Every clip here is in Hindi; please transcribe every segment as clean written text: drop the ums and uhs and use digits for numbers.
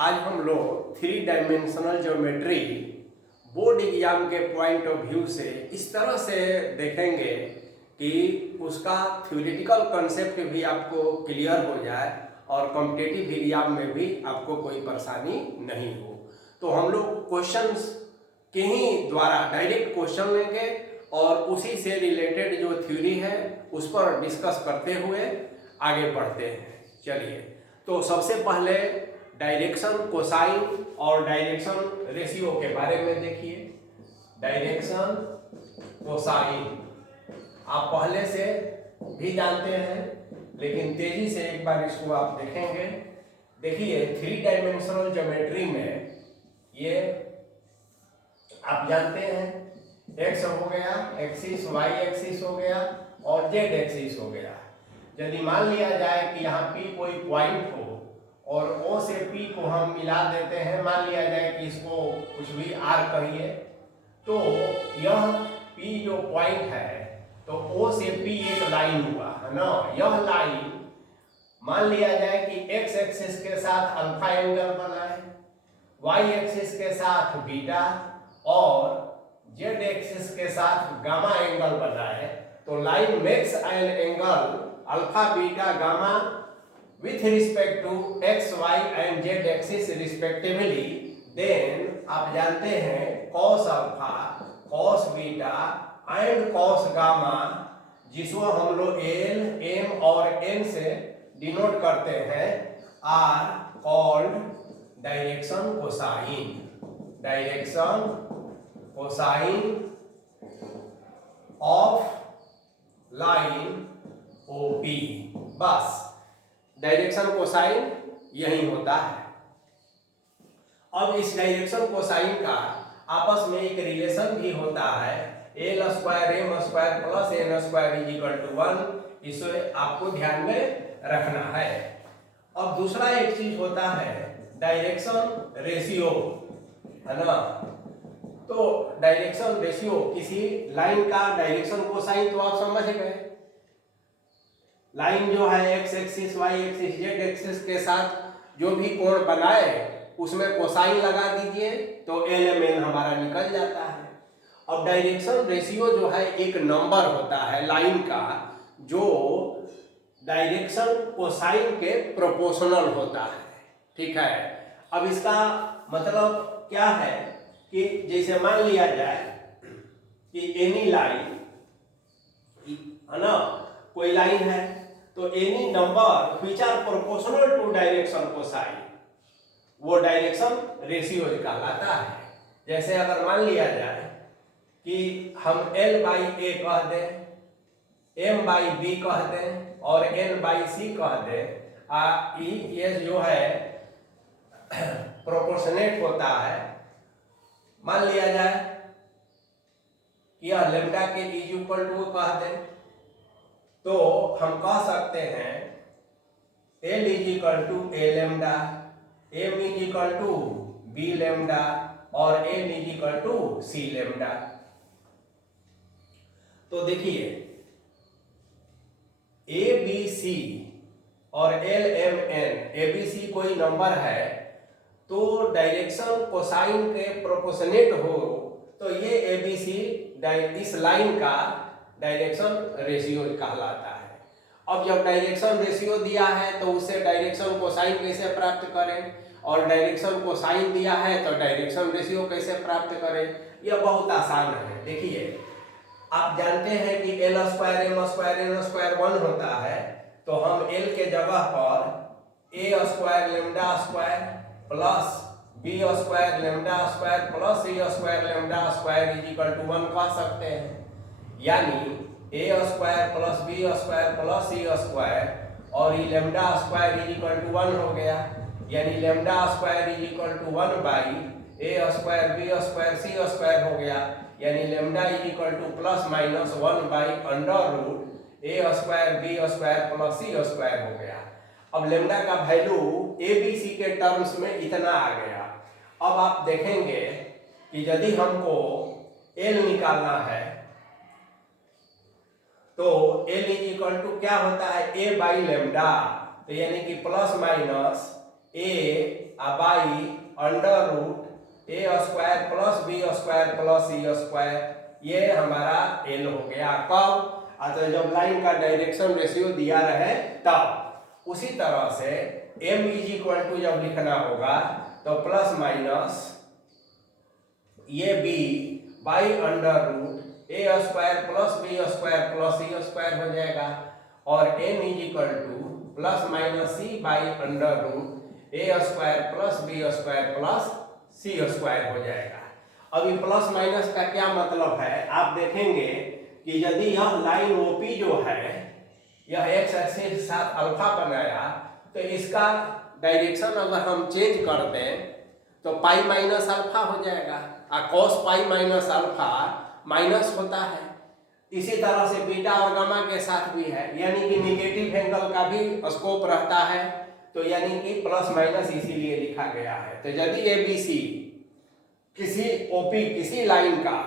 आज हम लोग 3 डायमेंशनल ज्योमेट्री बोर्ड एग्जाम के पॉइंट ऑफ व्यू से इस तरह से देखेंगे कि उसका थ्योरेटिकल कंसेप्ट भी आपको क्लियर हो जाए और कॉम्पिटिटिव एग्जाम में भी आपको कोई परेशानी नहीं हो। तो हम लोग क्वेश्चंस के ही द्वारा डायरेक्ट क्वेश्चन लेंगे और उसी से रिलेटेड जो थ्योरी है उस पर डिस्कस करते हुए आगे बढ़ते हैं। चलिए, तो सबसे पहले डायरेक्शन कोसाइन और डायरेक्शन रेशियो के बारे में देखिए। डायरेक्शन कोसाइन आप पहले से भी जानते हैं, लेकिन तेजी से एक बार इसको आप देखेंगे। देखिए, 3 डायमेंशनल ज्योमेट्री में ये आप जानते हैं एक्स हो गया एक्सिस, वाई एक्सिस हो गया और जेड एक्सिस हो गया। यदि मान लिया जाए कि यहाँ P कोई पॉइंट हो और O से P को हम मिला देते हैं, मान लिया जाए कि इसको कुछ भी R कहिए, तो यह P जो पॉइंट है तो O से P एक लाइन हुआ है ना। यह लाइन मान लिया जाए कि x एक्सिस के साथ अल्फा एंगल बना है, y एक्सिस के साथ बीटा और z एक्सिस के साथ गामा एंगल बना है। तो line makes an angle alpha beta gamma with respect to x, y and z axis respectively, then आप जानते हैं cos alpha, cos beta and cos gamma, जिसको हम लोग L, M और N से डिनोट करते हैं, are called direction cosine. Direction cosine of line OP। बस डायरेक्शन कोसाइन यही होता है। अब इस डायरेक्शन कोसाइन का आपस में एक रिलेशन भी होता है, L square M square plus N square is equal to 1। इसे आपको ध्यान में रखना है। अब दूसरा एक चीज होता है डायरेक्शन रेशियो, है ना। तो डायरेक्शन रेशियो किसी लाइन का डायरेक्शन कोसाइन तो आप समझ गए। लाइन जो है X axis, Y axis, Z axis के साथ जो भी कोण बनाए उसमें कोसाइन लगा दीजिए तो एल एम एन हमारा निकल जाता है। अब डायरेक्शन रेशियो जो है एक नंबर होता है लाइन का जो डायरेक्शन कोसाइन के प्रोपोर्शनल होता है, ठीक है। अब इसका मतलब क्या है कि जैसे मान लिया जाए कि एनी लाइन, है ना, कोई लाइन है तो any number which are proportional to direction cosine, वो डायरेक्शन रेशियो कहलाता है। जैसे अगर मान लिया जाए कि हम L बाई A कह दें, M बाई B कह दें और N बाई C कह दें, ये जो है प्रोपोर्शनेट होता है। मान लिया जाए कि यह लेम्डा के इज इक्वल टू कह दें, तो हम कह सकते हैं L is equal to a lambda, M is equal to B lambda और N is equal to C lambda. तो देखिए ABC और LMN, ABC कोई नंबर है तो डायरेक्शन कोसाइन के प्रोपोर्शनेट हो तो ये ABC इस लाइन का डायरेक्शन रेशियो कहलाता है। अब जब डायरेक्शन रेशियो दिया है तो उससे डायरेक्शन कोसाइन कैसे प्राप्त करें, और डायरेक्शन कोसाइन दिया है तो डायरेक्शन रेशियो कैसे प्राप्त करें, यह बहुत आसान है। देखिए, आप जानते हैं कि l square M square n square 1 होता है, तो हम एल के जगह पर a square lambda square plus B square lambda square plus C square lambda square is equal to 1 कह सकते हैं। यानी a square plus B square plus C square और ये lambda square is equal to 1 हो गया। यानी lambda square is equal to 1 by a square B square C square हो गया। यानी lambda is equal to plus minus 1 by under root A square B square plus C square हो गया। अब लेम्डा का वैल्यू ए बी सी के टर्म्स में इतना आ गया। अब आप देखेंगे कि यदि हमको एल निकालना है तो एल इज इक्वल टू क्या होता है, ए बाई लेम्डा, तो यानी कि plus minus A by under root A square plus B square plus C square, ये हमारा एल हो गया। कब? तो जब लाइन का डायरेक्शन रेशियो दिया रहे तब। उसी तरह से m इज इक्वल टू जब लिखना होगा तो प्लस माइनस ये b by under root A square plus B square plus C square हो जाएगा, और n is equal to plus minus c by under root A square plus B square plus C square हो जाएगा। अभी प्लस माइनस का क्या मतलब है, आप देखेंगे कि यदि यह लाइन ओपी जो है यह एक्स एक्सिस के साथ अल्फा बनाया, तो इसका डायरेक्शन अगर हम चेंज कर दें तो पाई माइनस अल्फा हो जाएगा, और cos pi minus alpha minus होता है। इसी तरह से बीटा और गामा के साथ भी है, यानी कि निगेटिव एंगल का भी स्कोप रहता है, तो यानी कि प्लस माइनस इसीलिए लिखा गया है। तो यदि ए बी सी किसी ओपी किसी लाइन का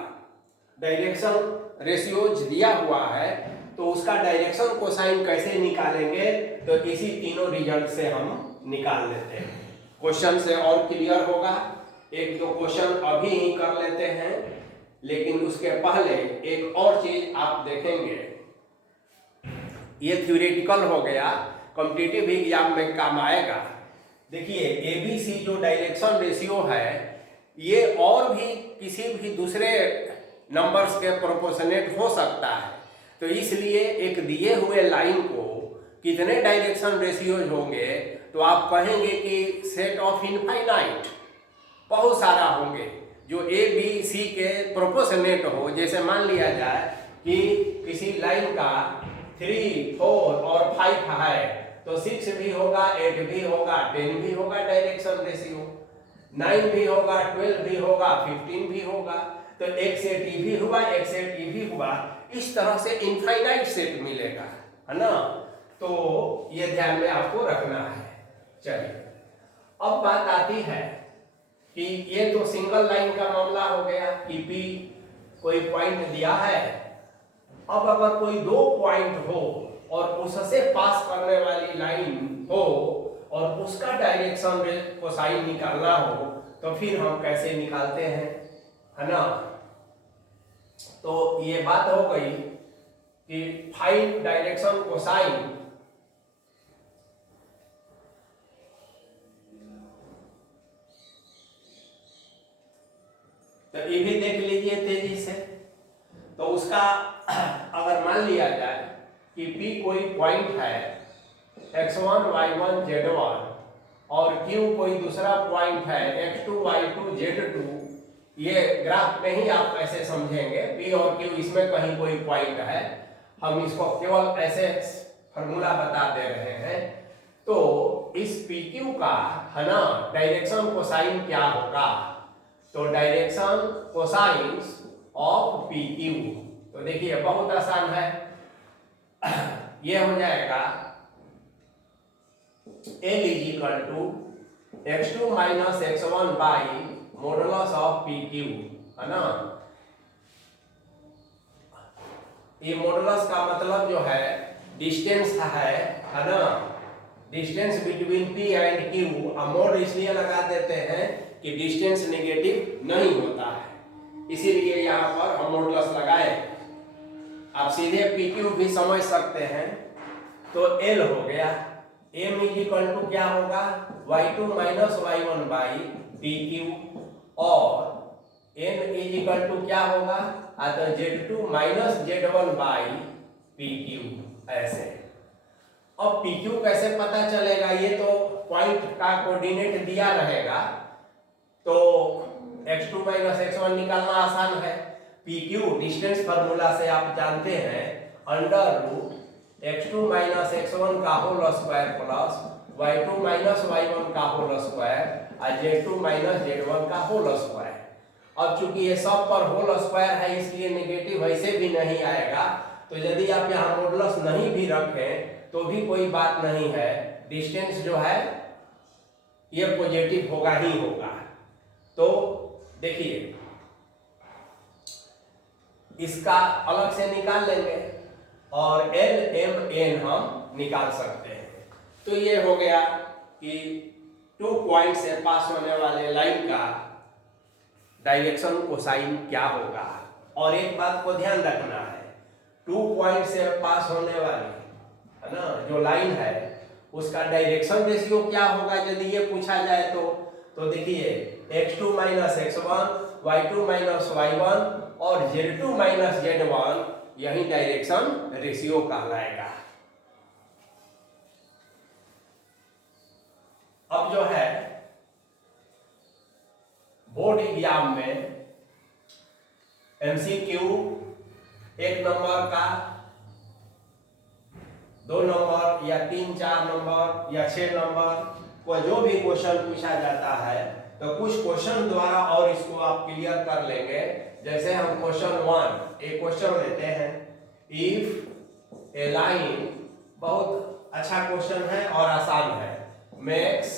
डायरेक्शन रेशियोज दिया हुआ है, तो उसका डायरेक्शन कोसाइन कैसे निकालेंगे, तो इसी तीनों रिजल्ट से हम निकाल लेते हैं। क्वेश्चन से और क्लियर होगा। एक दो क्वेश्चन अभी ही कर लेते हैं, लेकिन उसके पहले एक और चीज आप देखेंगे। ये थ्योरेटिकल हो गया, कॉम्पिटिटिव एग्जाम में काम आएगा। देखिए एबीसी जो डायरेक्शन रेशियो है, ये और भी किसी भी दूसरे नंबर्स के प्रोपोर्शनेट हो सकता है, तो इसलिए एक दिए हुए लाइन को कितने डायरेक्शन रेशियोज होंगे, तो आप कहेंगे कि सेट ऑफ इनफाइनाइट, बहुत सारा होंगे जो ए बी सी के प्रोपोर्शनेट हो। जैसे मान लिया जाए कि किसी लाइन का 3, 4 और 5 है, तो 6 भी होगा, 8 भी होगा, 10 भी होगा डायरेक्शन रेशियो, 9 भी होगा, 12 भी होगा, 15 भी होगा। तो एक सेट ई भी हुआ, एक सेट ई भी हुआ, इस तरह से इनफाइनाइट सेट मिलेगा, है ना। तो ये ध्यान में आपको रखना है। चलिए अब बात आती है कि ये तो सिंगल लाइन का मामला हो गया कि पी कोई पॉइंट दिया है। अब अगर कोई दो पॉइंट हो और उससे पास करने वाली लाइन हो और उसका डायरेक्शन कोसाइन निकालना हो, तो फिर हम कैसे निकालते हैं, है ना। तो ये बात हो गई कि फाइंड डायरेक्शन कोसाइन। तो ये भी देख लीजिए तेजी से। तो उसका अगर मान लिया जाए कि P कोई पॉइंट है x1 y1 z1 और Q कोई दूसरा पॉइंट है x2 y2 z2, ये ग्राफ में ही आप ऐसे समझेंगे, P और Q इसमें कहीं कोई पॉइंट है, हम इसको केवल ऐसे फॉर्मूला बता दे रहे हैं। तो इस PQ का, है ना, डायरेक्शन कोसाइन क्या होगा, तो डायरेक्शन कोसाइंस ऑफ PQ, तो देखिए बहुत आसान है। ये हो जाएगा L is equal to x2 minus x1 by modulus of PQ, है ना। ये मॉडुलस का मतलब जो है डिस्टेंस है ना, distance between P and Q। Mode इसलिए लगा देते हैं कि डिस्टेंस नेगेटिव नहीं होता है, इसीलिए यहाँ पर हम मॉडुलस लगाए। आप सीधे PQ भी समझ सकते हैं। तो L हो गया, M इज इक्वल टू क्या होगा, y2 minus y1 by PQ, और N इज इक्वल टू क्या होगा, तो Z2 minus Z1 by PQ, ऐसे। अब PQ कैसे पता चलेगा, ये तो पॉइंट का कोऑर्डिनेट दिया रहेगा, तो x2 माइनस x1 निकालना आसान है। PQ डिस्टेंस फार्मूला से आप जानते हैं, under root x2 minus x1 का whole square plus y2 minus y1 का होल स्क्वायर और z2 माइनस z1 का होल स्क्वायर। अब चूंकि ये सब पर होल स्क्वायर है, इसलिए नेगेटिव वैसे भी नहीं आएगा। तो यदि आप यहाँ मॉडुलस नहीं भी रखें तो भी कोई बात नहीं है, डिस्टेंस जो है ये पॉजिटिव होगा ही होगा। तो देखिए इसका अलग से निकाल लेंगे और L M N हम निकाल सकते हैं। तो ये हो गया कि 2 पॉइंट से पास होने वाले लाइन का डायरेक्शन कोसाइन क्या होगा। और एक बात को ध्यान रखना है, 2 पॉइंट से पास होने वाली है ना जो लाइन है उसका डायरेक्शन रेशियो क्या होगा यदि ये पूछा जाए तो देखिए x2 minus x1, y2 minus y1 और z2 माइनस z1 यही डायरेक्शन रेशियो कहलाएगा। अब जो है बोर्ड एग्जाम में MCQ 1 नंबर का, 2 नंबर या 3, 4 नंबर या 6 नंबर को जो भी क्वेश्चन पूछा जाता है तो कुछ क्वेश्चन द्वारा और इसको आप क्लियर कर लेंगे। जैसे हम क्वेश्चन 1 एक क्वेश्चन लेते हैं, इफ ए लाइन, बहुत अच्छा क्वेश्चन है और आसान है, मेक्स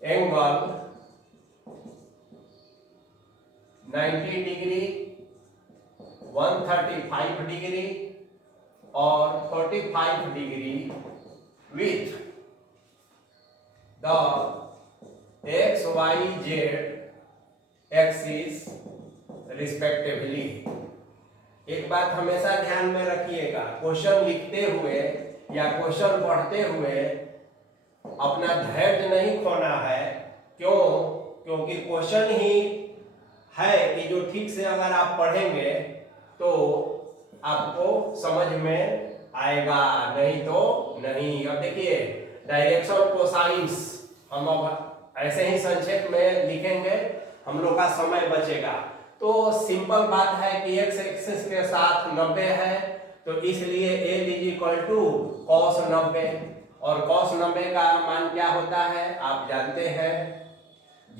एंगल 90 डिग्री, 135 डिग्री और 45 degree with the x, y, z axis respectively। एक बात हमेशा ध्यान में रखिएगा, क्वेश्चन लिखते हुए या क्वेश्चन पढ़ते हुए अपना धैर्य नहीं खोना है। क्यों? क्योंकि क्वेश्चन ही है कि जो ठीक से अगर आप पढ़ेंगे तो आपको समझ में आएगा, नहीं तो नहीं। अब देखिए डायरेक्शन कोसाइंस हम अब ऐसे ही संक्षेप में लिखेंगे, हम लोग का समय बचेगा। तो सिंपल बात है कि x एक्सिस के साथ 90 है तो इसलिए L = cos 90 और cos 90 का मान क्या होता है आप जानते हैं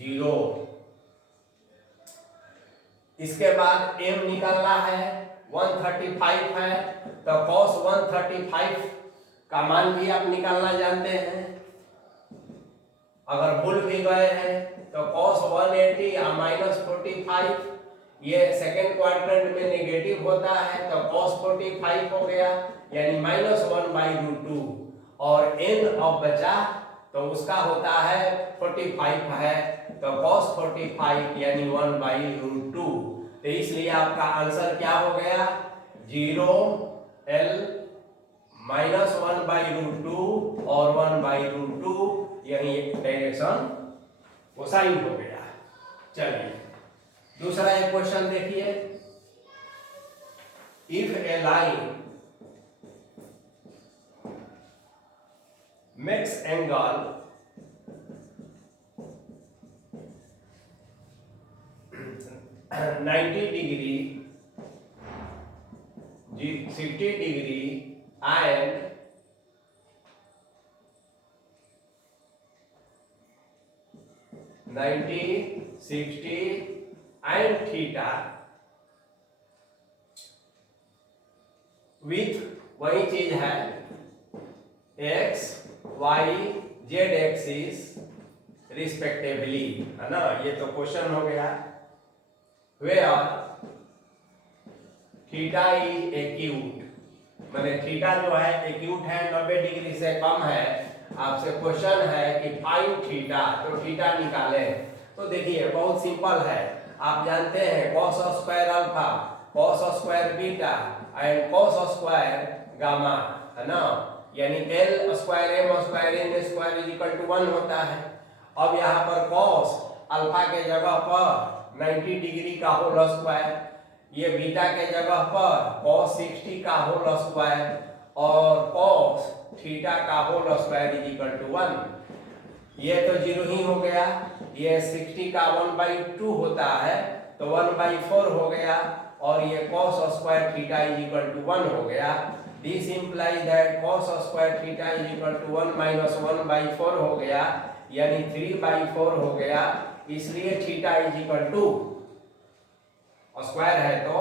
0। इसके बाद m निकालना है 135 है तो cos 135 का मान भी आप निकालना जानते हैं। अगर भूल भी गए हैं तो cos 180 या -45 ये सेकेंड क्वाड्रेंट में नेगेटिव होता है तो cos 45 हो गया यानी -1/√2 और n अब बचा तो उसका होता है 45 है तो cos 45 यानी 1/√2। तो इसलिए आपका आंसर क्या हो गया 0L -1/√2 और 1/√2 यही डायरेक्शन कोसाइन हो गया। चलिए दूसरा एक क्वेश्चन देखिए, if A line makes angle 90 degree, 60 degree and 90, 60 and theta with वही चीज है x, y, z axis respectively, है ना। ये तो क्वेश्चन हो गया। वेयर थीटा इज एक्यूट, माने थीटा जो है एक्यूट है 90 डिग्री से कम है। आपसे क्वेश्चन है कि फाइंड थीटा, तो थीटा निकालें। तो देखिए बहुत सिंपल है, आप जानते हैं cos square alpha, cos square beta and cos square gamma, है ना। यानी L square M square N square = 1 होता है। अब यहाँ पर cos अल्फा के जगह पर 90 डिग्री का होल स्क्वायर, ये बीटा के जगह पर cos 60 का होल स्क्वायर और cos थीटा का होल स्क्वायर = 1। ये तो 0 ही हो गया। ये 60 का 1/2 होता है तो 1/4 हो गया और ये cos स्क्वायर थीटा = 1 हो गया। This implies that cos square theta = 1 - 1/4 हो गया यानी 3/4 हो गया। इसलिए थीटा = स्क्वायर है तो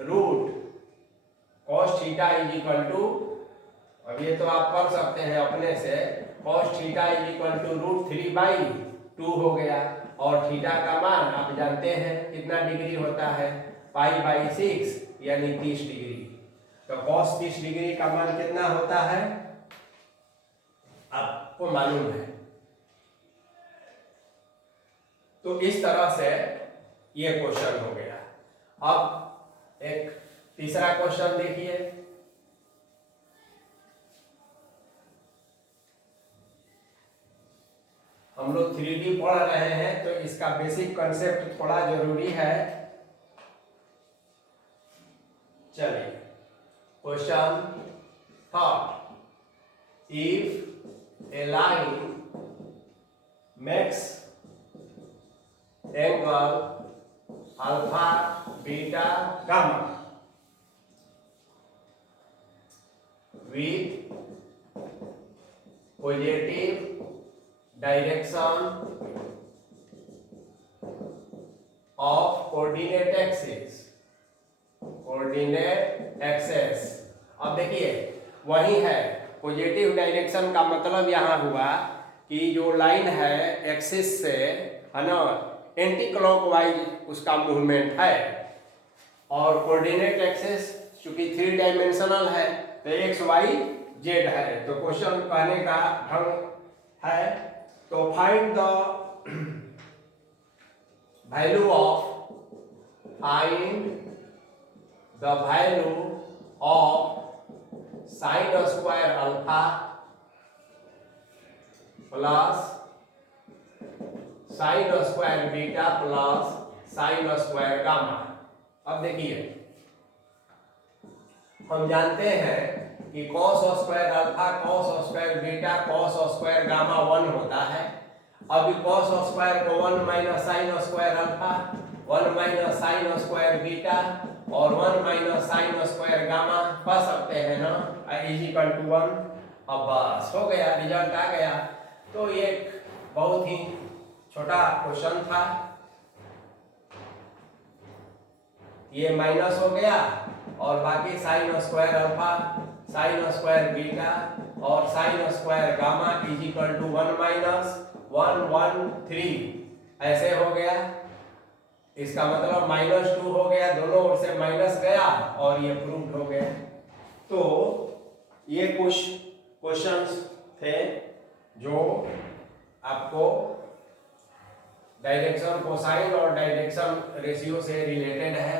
रूट cos थीटा = अब ये तो आप कर सकते हैं अपने से, cos थीटा = √3/2 हो गया और थीटा का मान आप जानते हैं कितना डिग्री होता है π/6 यानी 30 डिग्री। तो cos 30 डिग्री का मान कितना होता है आपको मालूम है तो इस तरह से ये क्वेश्चन हो गया। अब एक तीसरा क्वेश्चन देखिए। हम लोग 3D पढ़ रहे हैं तो इसका बेसिक कंसेप्ट थोड़ा जरूरी है। चलिए question third, if A line makes angle alpha, beta, gamma with positive direction of coordinate axis, अब देखिए वही है, पॉजिटिव डायरेक्शन का मतलब यहाँ हुआ कि जो लाइन है एक्सिस से, है ना, एंटी क्लॉकवाइज उसका मूवमेंट है, और कोऑर्डिनेट एक्सिस चूंकि 3 डायमेंशनल है तो एक्स वाई जेड है। तो क्वेश्चन कहने का ढंग है, तो find the value of sine square alpha plus sign square beta plus sign square gamma. अब देखिए हम जानते हैं कि cos square alpha, cos square beta, cos square gamma 1 होता है। अभी cos स्क्वायर को 1 minus sign square alpha, 1 minus sign square beta और 1 माइनस साइन स्क्वायर गामा पा सकते हैं ना, इज इक्वल टू 1। अब बस हो गया, रिजल्ट आ गया। तो ये बहुत ही छोटा क्वेश्चन था, ये माइनस हो गया और बाकी sine square alpha, sine square beta और sine square gamma is equal to 1 minus 1 1 3 ऐसे हो गया। इसका मतलब -2 हो गया, दोनों ओर से माइनस गया और ये प्रूव्ड हो गया। तो ये कुछ क्वेश्चंस थे जो आपको डायरेक्शन कोसाइन और डायरेक्शन रेशियो से रिलेटेड है।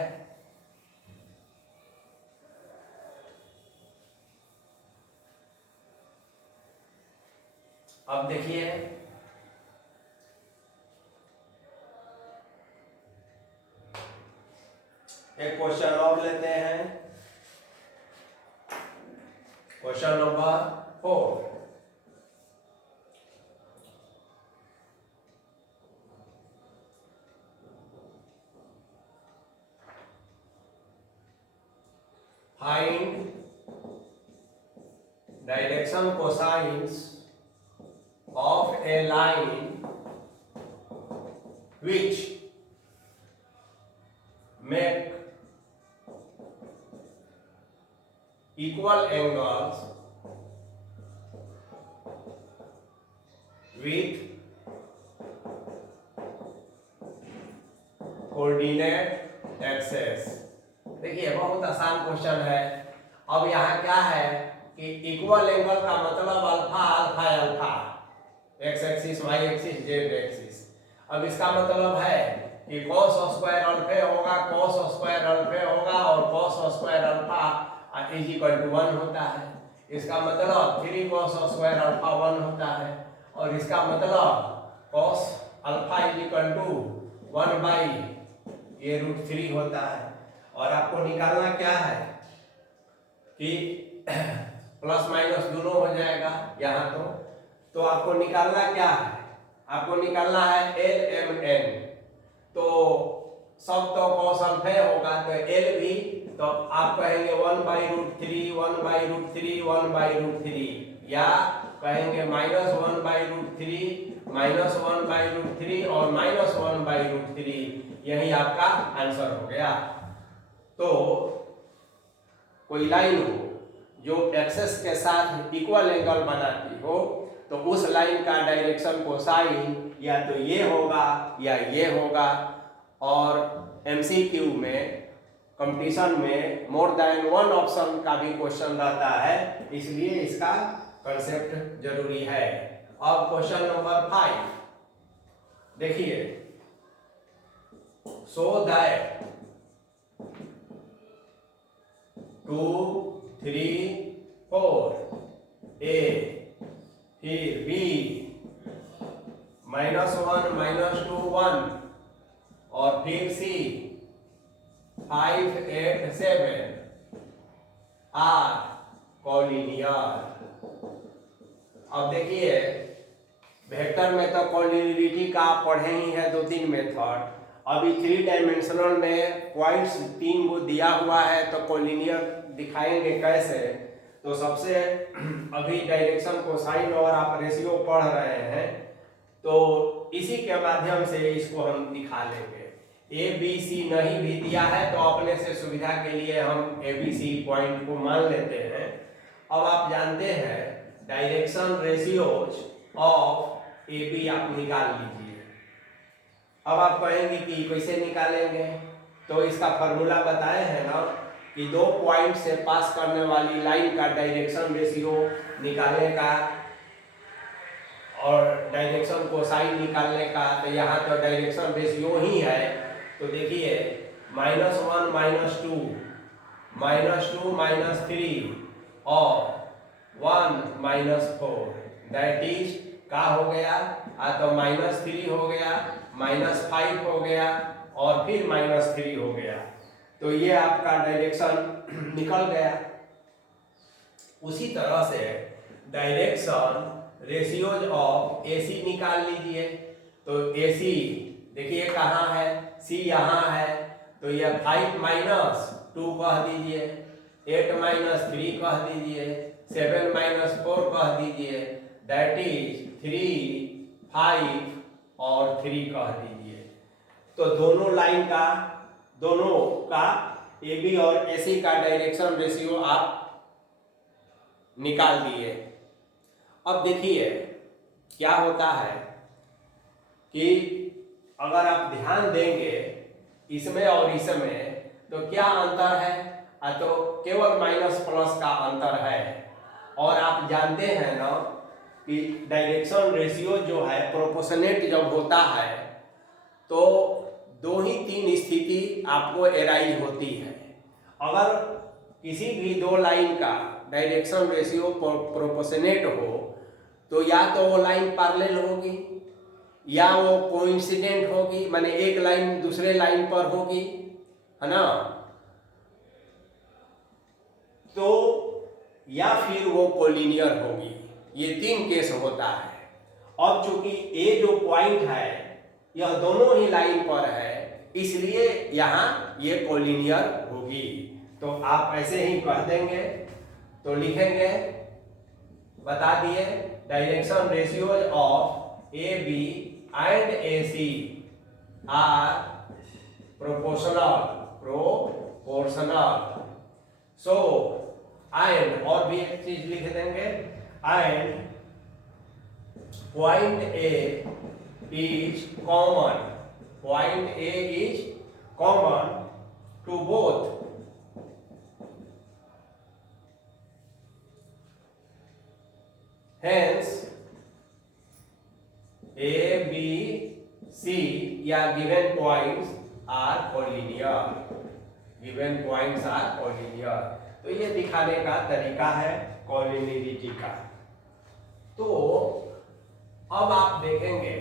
अब देखिए एक क्वेश्चन और लेते हैं, question number 4। Find direction cosines of a line which make equal angles with coordinate axis। देखिए बहुत आसान क्वेश्चन है। अब यहाँ क्या है कि इक्वल एंगल का मतलब alpha alpha alpha, x axis Y axis Z axis. अब इसका मतलब है कि cos स्क्वायर अल्फा होगा, cos स्क्वायर अल्फा होगा और cos square alpha is equal to 1 होता है। इसका मतलब 3 cos स्क्वायर अल्फा 1 होता है और इसका मतलब cos alpha is equal to 1 by ये √3 होता है। और आपको निकालना क्या है कि प्लस माइनस दोनों हो जाएगा यहाँ। तो आपको निकालना क्या है, आपको निकालना है एल एम एन। तो सब तो cos अल्फा होगा तो एल भी, तो आप कहेंगे 1 बाई √3 1 बाई √3 1 बाई √3, या कहेंगे -1 बाई √3 -1 बाई √3 और -1 बाई √3। यही आपका आंसर हो गया। तो कोई लाइन हो जो एक्सेस के साथ इक्वल एंगल बनाती हो तो उस लाइन का डायरेक्शन कोसाइन या तो ये होगा या ये होगा। और एमसीक्यू में कंपटीशन में मोर देन 1 ऑप्शन का भी क्वेश्चन रहता है, इसलिए इसका कंसेप्ट जरूरी है। अब क्वेश्चन नंबर 5 देखिए, so that 2 3 4 A, फिर B -1 -2 1 और फिर C 5 8 7 आर कॉलिनियर। अब देखिए वेक्टर में तो कॉलिनियरिटी का आप पढ़े ही है 2-3 मेथड। अभी 3 डायमेंशनल में पॉइंट्स 3 को दिया हुआ है तो कॉलिनियर दिखाएंगे कैसे। तो सबसे अभी डायरेक्शन कोसाइन और आप रेशियो पढ़ रहे हैं तो इसी के माध्यम से इसको हम दिखा लेंगे। ए बी सी नहीं भी दिया है तो अपने से सुविधा के लिए हम ए बी सी पॉइंट को मान लेते हैं। अब आप जानते हैं direction ratios of A B आप निकाल लीजिए। अब आप कहेंगे कि कैसे निकालेंगे, तो इसका फॉर्मूला बताए हैं ना कि 2 पॉइंट से पास करने वाली लाइन का डायरेक्शन रेशियो निकालने का और डायरेक्शन कोसाइन निकालने का। तो यहाँ तो डायरेक्शन रेशियो ही है। तो देखिए -1 -2 -3 और 1 -4 दैट इज का हो गया तो -3 हो गया, -5 हो गया और फिर -3 हो गया। तो ये आपका डायरेक्शन निकल गया। उसी तरह से डायरेक्शन रेशियोज ऑफ AC निकाल लीजिए। तो AC देखिए कहाँ है, C यहाँ है, तो ये 5 - 2 कह दीजिए, 8 - 3 कह दीजिए, 7 - 4 कह दीजिए, दैट इज 3 5 और 3 कह दीजिए। तो दोनों का AB और AC का डायरेक्शन रेशियो आप निकाल दिए। अब देखिए क्या होता है कि अगर आप ध्यान देंगे इसमें और इसमें तो क्या अंतर है, तो केवल माइनस प्लस का अंतर है। और आप जानते हैं ना कि डायरेक्शन रेशियो जो है प्रोपोर्शनेट जब होता है तो 2 ही 3 स्थिति आपको एराइज होती है। अगर किसी भी 2 लाइन का डायरेक्शन रेशियो प्रोपोर्शनेट हो तो या तो वो लाइन पैरेलल होगी या वो कोइंसिडेंट होगी, माने एक लाइन दूसरे लाइन पर होगी, है ना। तो या फिर वो कोलिनियर होगी। ये 3 केस होता है। अब चूंकि ए जो पॉइंट है यह दोनों ही लाइन पर है इसलिए यहाँ ये कोलिनियर होगी। तो आप ऐसे ही कह देंगे। तो लिखेंगे, बता दिए direction ratios of A B and A C are proportional. So and और भी एक चीज लिख देंगे, and point A is common, point A is common to both hence A, B, C या given points are collinear, given points are collinear। तो ये दिखाने का तरीका है कॉलिनियरिटी का। तो अब आप देखेंगे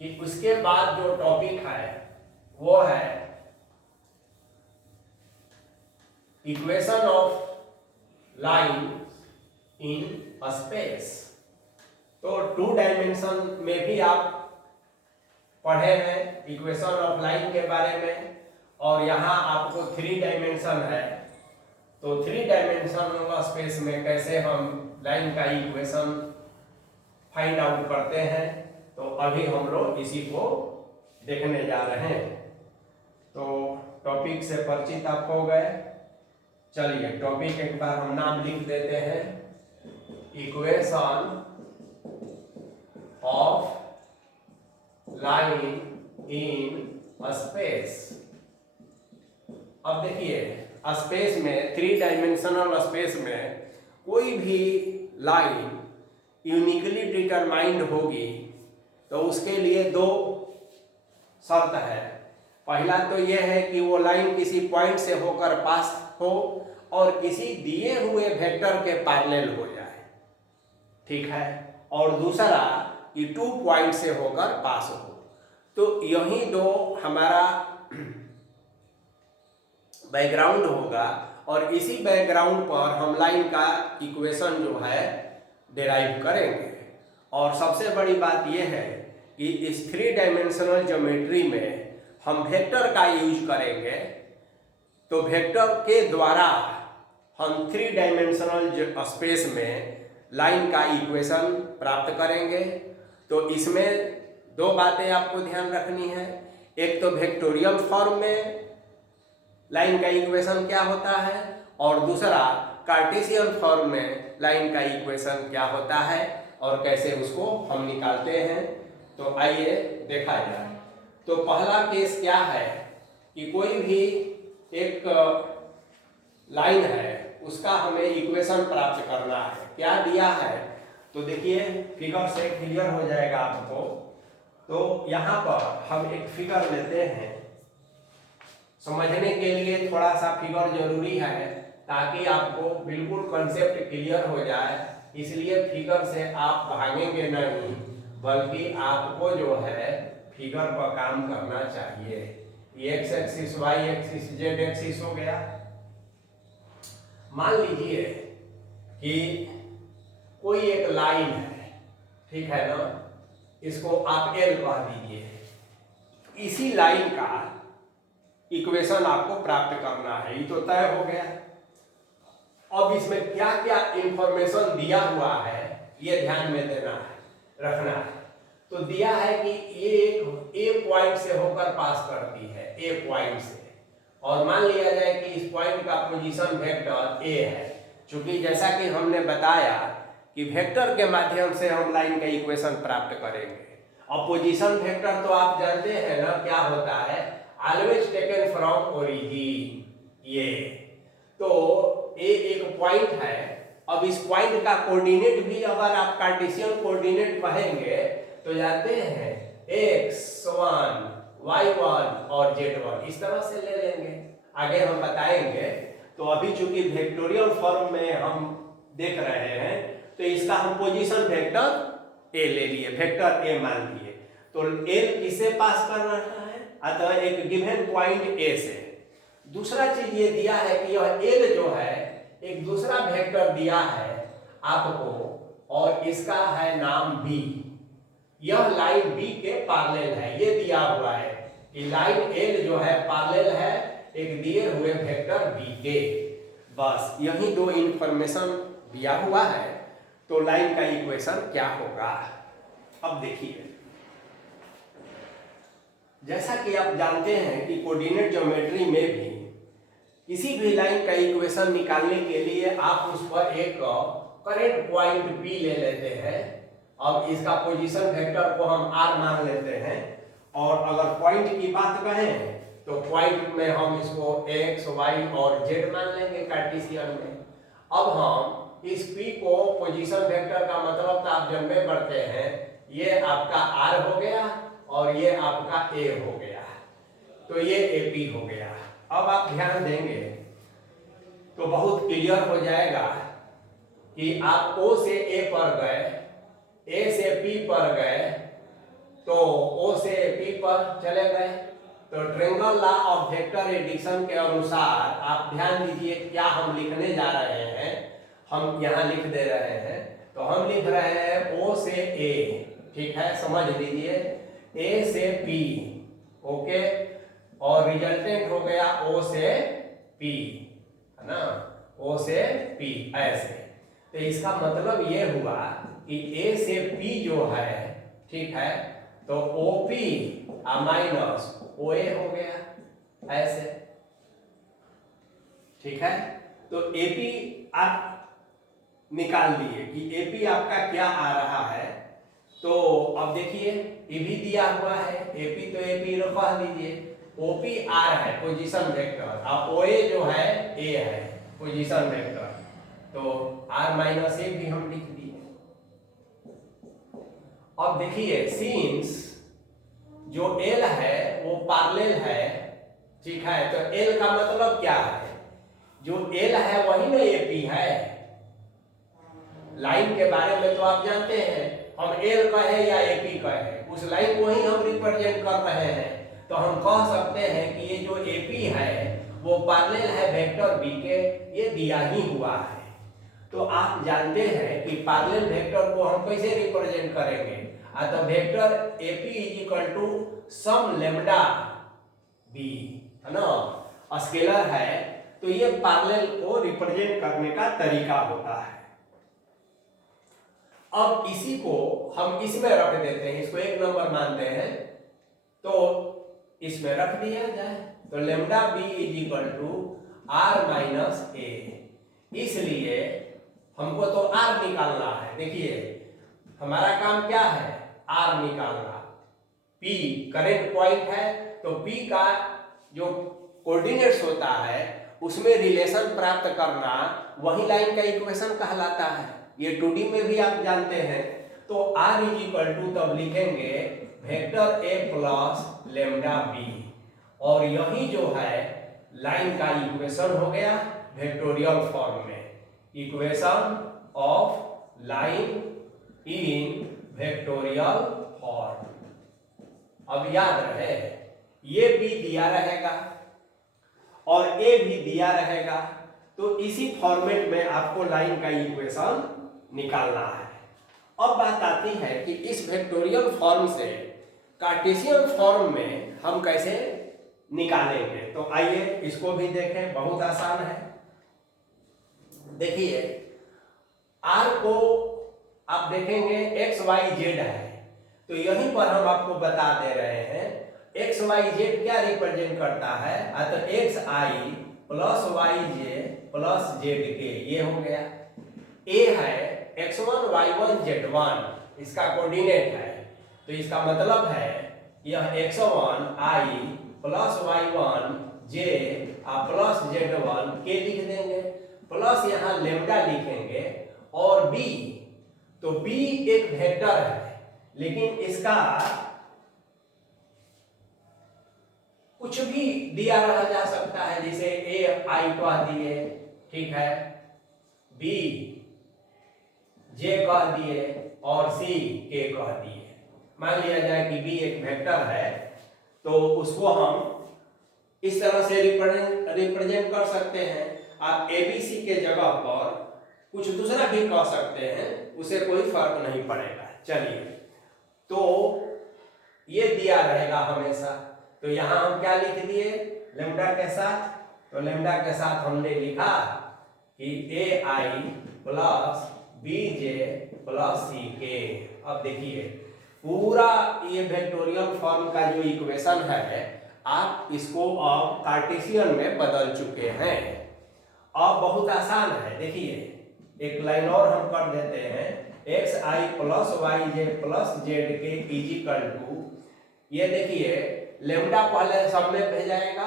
कि उसके बाद जो टॉपिक है वो है equation of line in space. तो 2 डायमेंशन में भी आप पढ़े हैं इक्वेशन ऑफ लाइन के बारे में, और यहाँ आपको 3 डायमेंशन है। तो 3 डायमेंशनल स्पेस में कैसे हम लाइन का इक्वेशन फाइंड आउट करते हैं, तो अभी हम लोग इसी को देखने जा रहे हैं। तो टॉपिक से परिचित आप हो गए। चलिए टॉपिक एक बार हम नाम लिख देते हैं, equation of line in space. अब देखिए स्पेस में 3 डायमेंशनल स्पेस में कोई भी लाइन यूनिकली डिटरमाइंड होगी तो उसके लिए 2 शर्त है। पहला तो यह है कि वो लाइन किसी पॉइंट से होकर पास हो और किसी दिए हुए वेक्टर के पैरेलल हो जाए, ठीक है। और दूसरा कि 2 पॉइंट से होकर पास हो। तो यही दो हमारा बैकग्राउंड होगा और इसी बैकग्राउंड पर हम लाइन का इक्वेशन जो है डेराइव करेंगे। और सबसे बड़ी बात यह है कि इस 3 डायमेंशनल ज्योमेट्री में हम वेक्टर का यूज करेंगे। तो वेक्टर के द्वारा हम 3 डायमेंशनल स्पेस में लाइन का इक्वेशन प्राप्त करेंगे। तो इसमें 2 बातें आपको ध्यान रखनी है। एक तो वेक्टोरियल फॉर्म में लाइन का इक्वेशन क्या होता है और दूसरा कार्टेशियन फॉर्म में लाइन का इक्वेशन क्या होता है और कैसे उसको हम निकालते हैं। तो आइए देखा जाए। तो पहला केस क्या है कि कोई भी एक लाइन है उसका हमें इक्वेशन प्राप्त करना है। क्या दिया है तो देखिए फिगर से क्लियर हो जाएगा आपको। तो यहाँ पर हम एक फिगर लेते हैं। समझने के लिए थोड़ा सा फिगर जरूरी है ताकि आपको बिल्कुल कॉन्सेप्ट क्लियर हो जाए, इसलिए फिगर से आप भागेंगे नहीं बल्कि आपको जो है फिगर पर काम करना चाहिए। X axis, Y axis, Z axis हो गया। मान लीजिए कि कोई एक लाइन है, ठीक है ना, इसको आप एल कह दीजिए। इसी लाइन का इक्वेशन आपको प्राप्त करना है, ये तो तय हो गया। अब इसमें क्या क्या इंफॉर्मेशन दिया हुआ है ये ध्यान में देना है, रखना है। तो दिया है कि ये एक ए पॉइंट से होकर पास करती है, ए पॉइंट से, और मान लिया जाए कि इस पॉइंट का पोजीशन वेक्टर ए है। चूंकि जैसा कि हमने बताया कि वेक्टर के माध्यम से हम लाइन का इक्वेशन प्राप्त करेंगे। और पोजीशन वेक्टर तो आप जानते हैं ना क्या होता है, ऑलवेज टेकन फ्रॉम ओरिजिन। ये तो ए एक पॉइंट है। अब इस पॉइंट का कोऑर्डिनेट भी अगर आप कार्टेशियन कोऑर्डिनेट कहेंगे तो जानते हैं x1, y1 और z1 इस तरह से ले लेंगे, आगे हम बताएंगे। तो अभी चूंकि वेक्टोरियल फॉर्म में हम देख रहे हैं तो इसका हम पोजीशन वेक्टर ए ले लिए, वेक्टर ए मान लिए। तो एल किससे पास कर रहा है, अतः एक गिवन पॉइंट ए से। दूसरा चीज ये दिया है कि यह एल जो है एक दूसरा वेक्टर दिया है आपको और इसका है नाम बी। यह लाइन बी के पैरेलल है, ये दिया हुआ है कि लाइन एल जो है पैरेलल है एक दिए हुए वेक्टर बी के। बस यही 2 इंफॉर्मेशन दिया हुआ है। तो लाइन का इक्वेशन क्या होगा अब देखिए। जैसा कि आप जानते हैं कि कोऑर्डिनेट ज्योमेट्री में भी किसी भी लाइन का इक्वेशन निकालने के लिए आप उस पर एक करेंट पॉइंट P ले लेते हैं। अब इसका पोजीशन वेक्टर को हम R मान लेते हैं और अगर पॉइंट की बात कहें तो पॉइंट में हम इसको x, y और z मान लेंगे कार्टेशियन में। अब हम इस P को पोजीशन वेक्टर का मतलब तो आप जब में पढ़ते हैं, ये आपका R हो गया और ये आपका A हो गया, तो ये AP हो गया। अब आप ध्यान देंगे तो बहुत क्लियर हो जाएगा कि आप O से A पर गए, A से P पर गए, तो O से P पर चले गए। तो triangle law of vector addition के अनुसार आप ध्यान दीजिए क्या हम लिखने जा रहे हैं। हम यहाँ लिख दे रहे हैं, तो हम लिख रहे हैं O से A, ठीक है, समझ लीजिए, A से P, ओके, और रिजल्टेंट हो गया O से P, है ना, O से P ऐसे। तो इसका मतलब ये हुआ कि A से P जो है, ठीक है, तो OP माइनस OA हो गया ऐसे, ठीक है। तो AP आप निकाल लिए कि AP आपका क्या आ रहा है। तो अब देखिए ये भी दिया हुआ है, AP तो AP रखवा दीजिए, OP R है पोजीशन वेक्टर, अब OA जो है A है पोजीशन वेक्टर, तो R माइनस A भी हम लिख दिए। अब देखिए सिंस जो एल है वो पैरेलल है, ठीक है। तो एल का मतलब क्या है, जो एल है वही ना एपी है। लाइन के बारे में तो आप जानते हैं, हम एल कहे या एपी कहे, उस लाइन को ही हम रिप्रेजेंट कर रहे हैं। तो हम कह सकते हैं कि ये जो एपी है वो पैरेलल है वेक्टर बी के, ये दिया ही हुआ है। तो आप जानते हैं कि पैरेलल वेक्टर को हम कैसे रिप्रेजेंट करेंगे, तो vector AP is equal to some lambda b, है ना, स्केलर है। तो ये पैरेलल को रिप्रेजेंट करने का तरीका होता है। अब इसी को हम इसमें रख देते हैं, इसको एक नंबर मानते हैं, तो इसमें रख दिया जाए। तो lambda b is equal to r minus a, इसलिए हमको तो आर निकालना है। देखिए हमारा काम क्या है, आर निकालना। पी करेंट पॉइंट है, तो पी का जो कोऑर्डिनेट्स होता है उसमें रिलेशन प्राप्त करना, वही लाइन का इक्वेशन कहलाता है। ये 2D में भी आप जानते हैं। तो आर इज इक्वल टू तब लिखेंगे vector a plus lambda b, और यही जो है लाइन का इक्वेशन हो गया वेक्टोरियल फॉर्म में, equation of line in vectorial form. अब याद रहे ये बी दिया रहेगा और ए भी दिया रहेगा, तो इसी फॉर्मेट में आपको लाइन का इक्वेशन निकालना है। अब बात आती है कि इस वेक्टोरियल फॉर्म से कार्टेशियन फॉर्म में हम कैसे निकालेंगे। तो आइए इसको भी देखें, बहुत आसान है। देखिए आर को आप देखेंगे एक्स वाई जेड है, तो यहीं पर हम आपको बता दे रहे हैं एक्स वाई जेड क्या रिप्रेजेंट करता है, तो एक्स आई प्लस वाई जे प्लस जेड के, ये हो गया। ए है x1 y1 z1, इसका कोऑर्डिनेट है, तो इसका मतलब है यह x1 i plus y1 j plus z1 के लिख देंगे, प्लस यहाँ लेम्डा लिखेंगे, और b, तो b एक वेक्टर है, लेकिन इसका कुछ भी दिया रहा जा सकता है, जैसे a i कह दिए, ठीक है, b जे कह दिए और सी के कह दिए। मान लिया जाए कि बी एक वेक्टर है, तो उसको हम इस तरह से रिप्रेजेंट कर सकते हैं। आप एबीसी के जगह पर कुछ दूसरा भी कह सकते हैं, उसे कोई फर्क नहीं पड़ेगा। चलिए, तो ये दिया रहेगा हमेशा। तो यहां हम क्या लिख दिए लेम्डा के साथ, तो लेम्डा के साथ हमने लिखा कि ए आई प्लस बी जे प्लस सी के। अब देखिए पूरा ये वेक्टोरियल फॉर्म का जो इक्वेशन है, आप इसको अब कार्टेशियन में बदल चुके हैं। अब बहुत आसान है, देखिए एक लाइन और हम कर देते हैं, एक्स आई प्लस वाई जे प्लस जेड के इजिकल टू, ये देखिए लेम्डा पहले सब में भेजाएगा,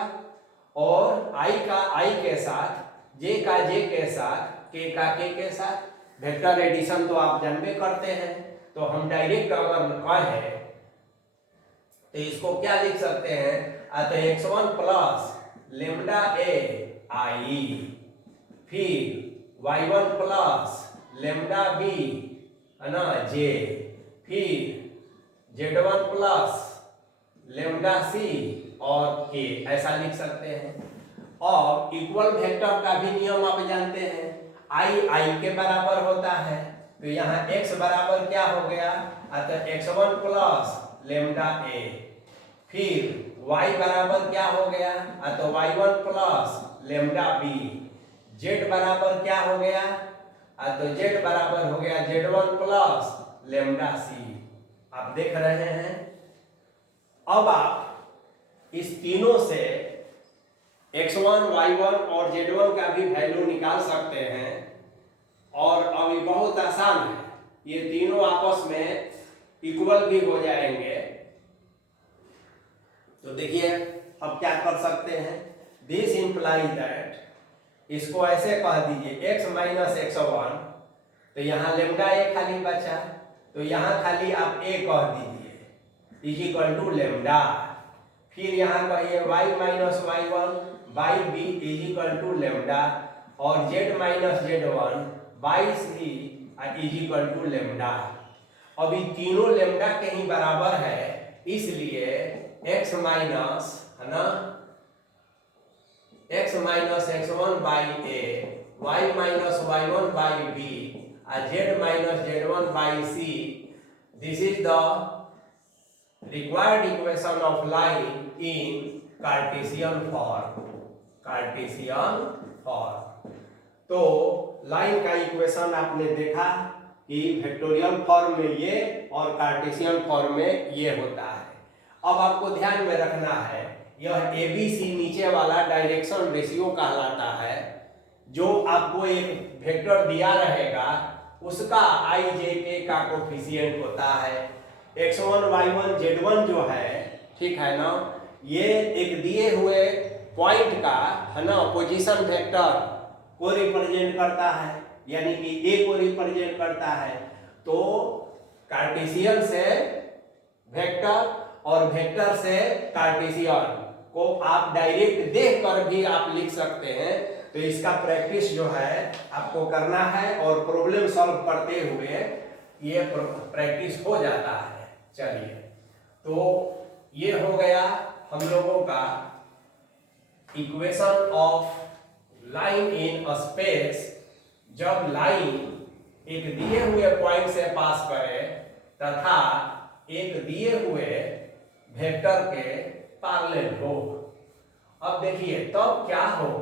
और आई का आई के साथ, जे का जे के साथ, के का के साथ। वेक्टर एडिशन तो आप जानबे करते हैं, तो हम डायरेक्ट अगर कहें तो इसको क्या लिख सकते हैं, तो x1 प्लस लेम्डा ए आई, फिर y1 प्लस लेम्डा बी, है ना, जे, फिर z1 प्लस लेम्डा सी और के, ऐसा लिख सकते हैं। और इक्वल वेक्टर का भी नियम आप जानते हैं, आई के बराबर होता है, तो यहाँ x बराबर क्या हो गया, तो x1 प्लस लेम्डा ए, फिर y बराबर क्या हो गया, तो y1 plus lambda B, z बराबर क्या हो गया, तो z बराबर हो गया z1 प्लस लेम्डा सी। आप देख रहे हैं। अब आप इस तीनों से x1, y1 और z1 का भी वैल्यू निकाल सकते हैं, और अभी बहुत आसान है, ये तीनों आपस में इक्वल भी हो जाएंगे। तो देखिए अब क्या कर सकते हैं, दिस इंप्लाइज दैट, इसको ऐसे कह दीजिए x माइनस x1, तो यहाँ लेम्डा ए खाली बचा, तो यहाँ खाली आप a कह दीजिए, इज इक्वल टू लेमडा। फिर यहाँ कहिए y minus y1 by b is equal to lambda, और z minus z1 by c is equal to lambda. अब ये तीनों लेमडा के ही बराबर है, इसलिए x माइनस, है ना, x minus x1 by a, y minus y1 by b, z minus z1 by c, this is the required equation of line in Cartesian form। Cartesian form। तो लाइन का इक्वेशन आपने देखा कि वेक्टोरियल फॉर्म में ये और कार्टेशियन फॉर्म में ये होता है। अब आपको ध्यान में रखना है, यह ABC नीचे वाला डायरेक्शन रेशियो कहलाता है। जो आपको एक वेक्टर दिया रहेगा उसका IJK का कोफिशिएंट होता है। x1 y1 z1 जो है, ठीक है ना, ये एक दिए हुए पॉइंट का, है ना, पोजीशन वेक्टर को रिप्रेजेंट करता है, यानी कि ए को रिप्रेजेंट करता है। तो कार्टेशियन से वेक्टर और वेक्टर से कार्टेशियन को आप डायरेक्ट देख कर भी आप लिख सकते हैं। तो इसका प्रैक्टिस जो है आपको करना है, और प्रॉब्लम सॉल्व करते हुए ये प्रैक्टिस हो जाता है। चलिए, तो ये हो गया हम लोगों का equation of line in a space. जब लाइन एक दिए हुए पॉइंट से पास करे तथा एक दिए हुए वेक्टर के पैरेलल हो। अब देखिए तब क्या हो,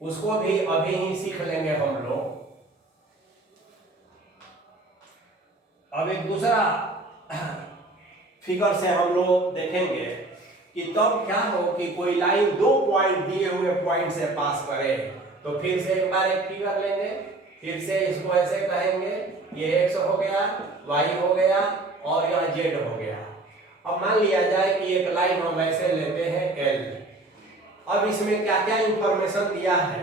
उसको भी अभी ही सीख लेंगे हम लोग। अब एक दूसरा फिगर से हम लोग देखेंगे कि तब क्या हो कि कोई लाइन दो पॉइंट दिए हुए पॉइंट से पास करे। तो फिर से एक बार एक फिगर लेंगे, फिर से इसको ऐसे कहेंगे, ये x हो गया, y हो गया और यह z हो गया। अब मान लिया जाए कि एक लाइन हम ऐसे लेते हैं L। अब इसमें क्या क्या इंफॉर्मेशन दिया है,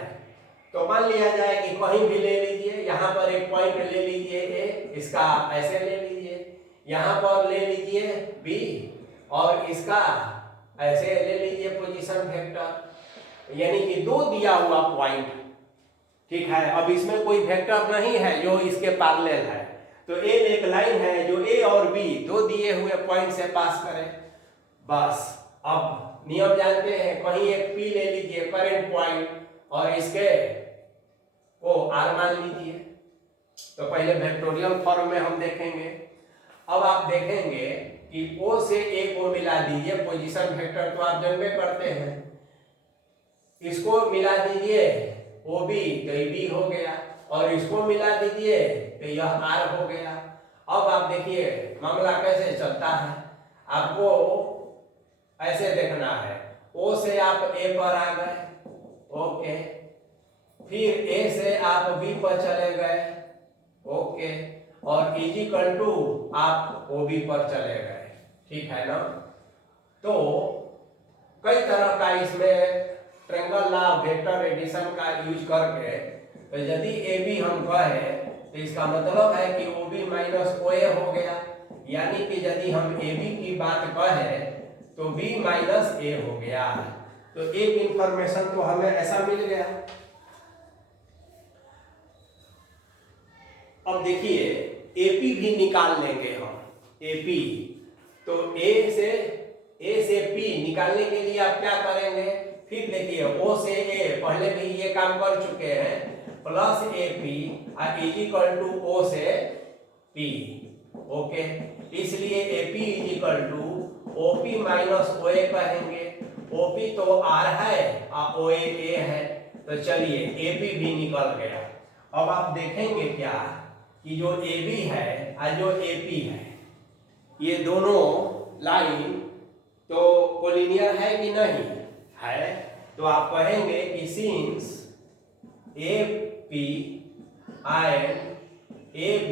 तो मान लिया जाए कि कहीं भी ले लीजिए, यहाँ पर एक पॉइंट ले लीजिए A, इसका ऐसे ले लीजिए, यहाँ पर ले लीजिए B और इसका ऐसे ले लीजिए पोजीशन वेक्टर, यानी कि दो दिया हुआ पॉइंट, ठीक है। अब इसमें कोई वेक्टर नहीं है जो इसके पैरेलल है, तो एक लाइन है जो A और B दो दिए हुए पॉइंट से पास करे। बस अब नियम जानते हैं, कहीं एक P ले लीजिए करंट पॉइंट और इसके को R मान लीजिए। तो पहले वेक्टोरियल फॉर्म में हम देखेंगे। अब आप देखेंगे कि O से A को मिला दीजिए, पोजीशन वेक्टर तो आप जानते करते हैं, इसको मिला दीजिए OB तो ये B हो गया, और इसको मिला दीजिए तो यह R हो गया। अब आप देखिए मामला कैसे चलता है, आपको ऐसे देखना है, O से आप A पर आ गए, ओके, फिर A से आप B पर चले गए, ओके, और इक्वल टू आप OB पर चले गए, ठीक है ना। तो कई तरह का इसमें ट्रायंगल लॉ वेक्टर एडिशन का यूज करके, तो यदि AB हम कहें तो इसका मतलब है कि OB माइनस OA हो गया, यानी कि यदि हम AB की बात कहें तो B माइनस A हो गया। तो एक इंफॉर्मेशन तो हमें ऐसा मिल गया। अब देखिए AP भी निकाल लेंगे हम, AP तो A से P निकालने के लिए आप क्या करेंगे, फिर देखिए O से A पहले भी ये काम कर चुके हैं, plus AP is equal to O से P, ओके, इसलिए AP is equal to OP minus OA कहेंगे। OP तो R है और OA A है, तो चलिए AP भी निकल गया। अब आप देखेंगे क्या कि जो AB है और जो AP है, ये दोनों लाइन तो कोलिनियर है कि नहीं है, तो आप कहेंगे कि since AP and AB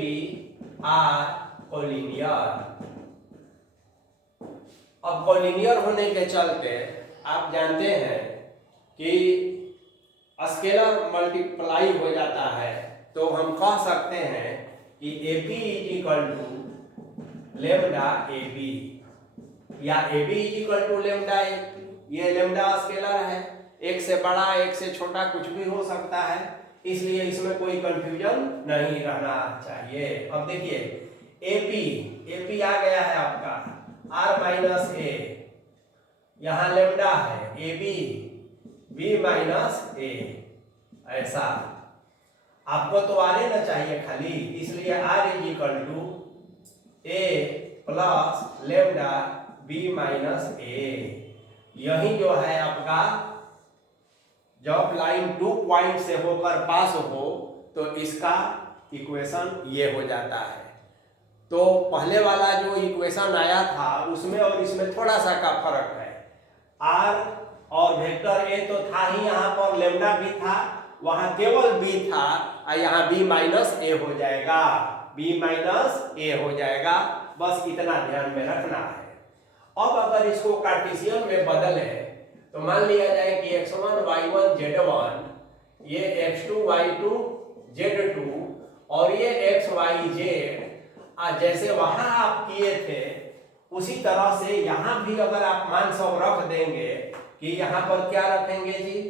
are collinear. अब कोलिनियर होने के चलते आप जानते हैं कि स्केलर मल्टीप्लाई हो जाता है, तो हम कह सकते हैं कि AP is equal to lambda a b, या a b is equal to lambda a, ये लेमडा स्केलर है, एक से बड़ा एक से छोटा कुछ भी हो सकता है, इसलिए इसमें कोई कंफ्यूजन नहीं रहना चाहिए। अब देखिए एपी आ गया है आपका आर माइनस ए, यहां लेमडा है ए बी माइनस ए, ऐसा आपको तो आर ना चाहिए खाली, इसलिए r is equal to a plus lambda b minus a. यही जो है आपका जब लाइन 2 पॉइंट से होकर पास हो तो इसका इक्वेशन ये हो जाता है। तो पहले वाला जो इक्वेशन आया था उसमें और इसमें थोड़ा सा का फर्क है, आर और वेक्टर ए तो था ही, यहाँ पर लेमडा भी था, वहां केवल बी था, और यहाँ बी माइनस ए हो जाएगा, बी माइनस ए हो जाएगा, बस इतना ध्यान में रखना है। अब अगर इसको कार्टेशियन में बदले तो मान लिया जाए कि x1 y1 z1, ये x2 y2 z2 और ये x y z, जैसे वहां आप किए थे उसी तरह से यहाँ भी अगर आप मान सब रख देंगे कि यहाँ पर क्या रखेंगे जी,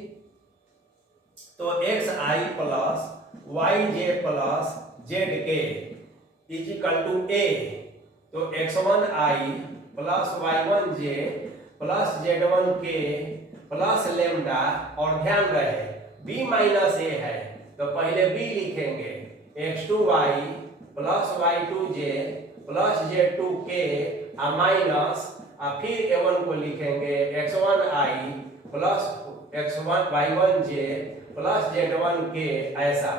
तो xi plus yj plus zk is equal to a, तो x1i plus y1j plus z1k plus lambda, और ध्यान रहे b माइनस a है तो पहले b लिखेंगे, x2y plus y2j plus z2k minus, फिर a1 को लिखेंगे x1i plus y1j plus z1k, ऐसा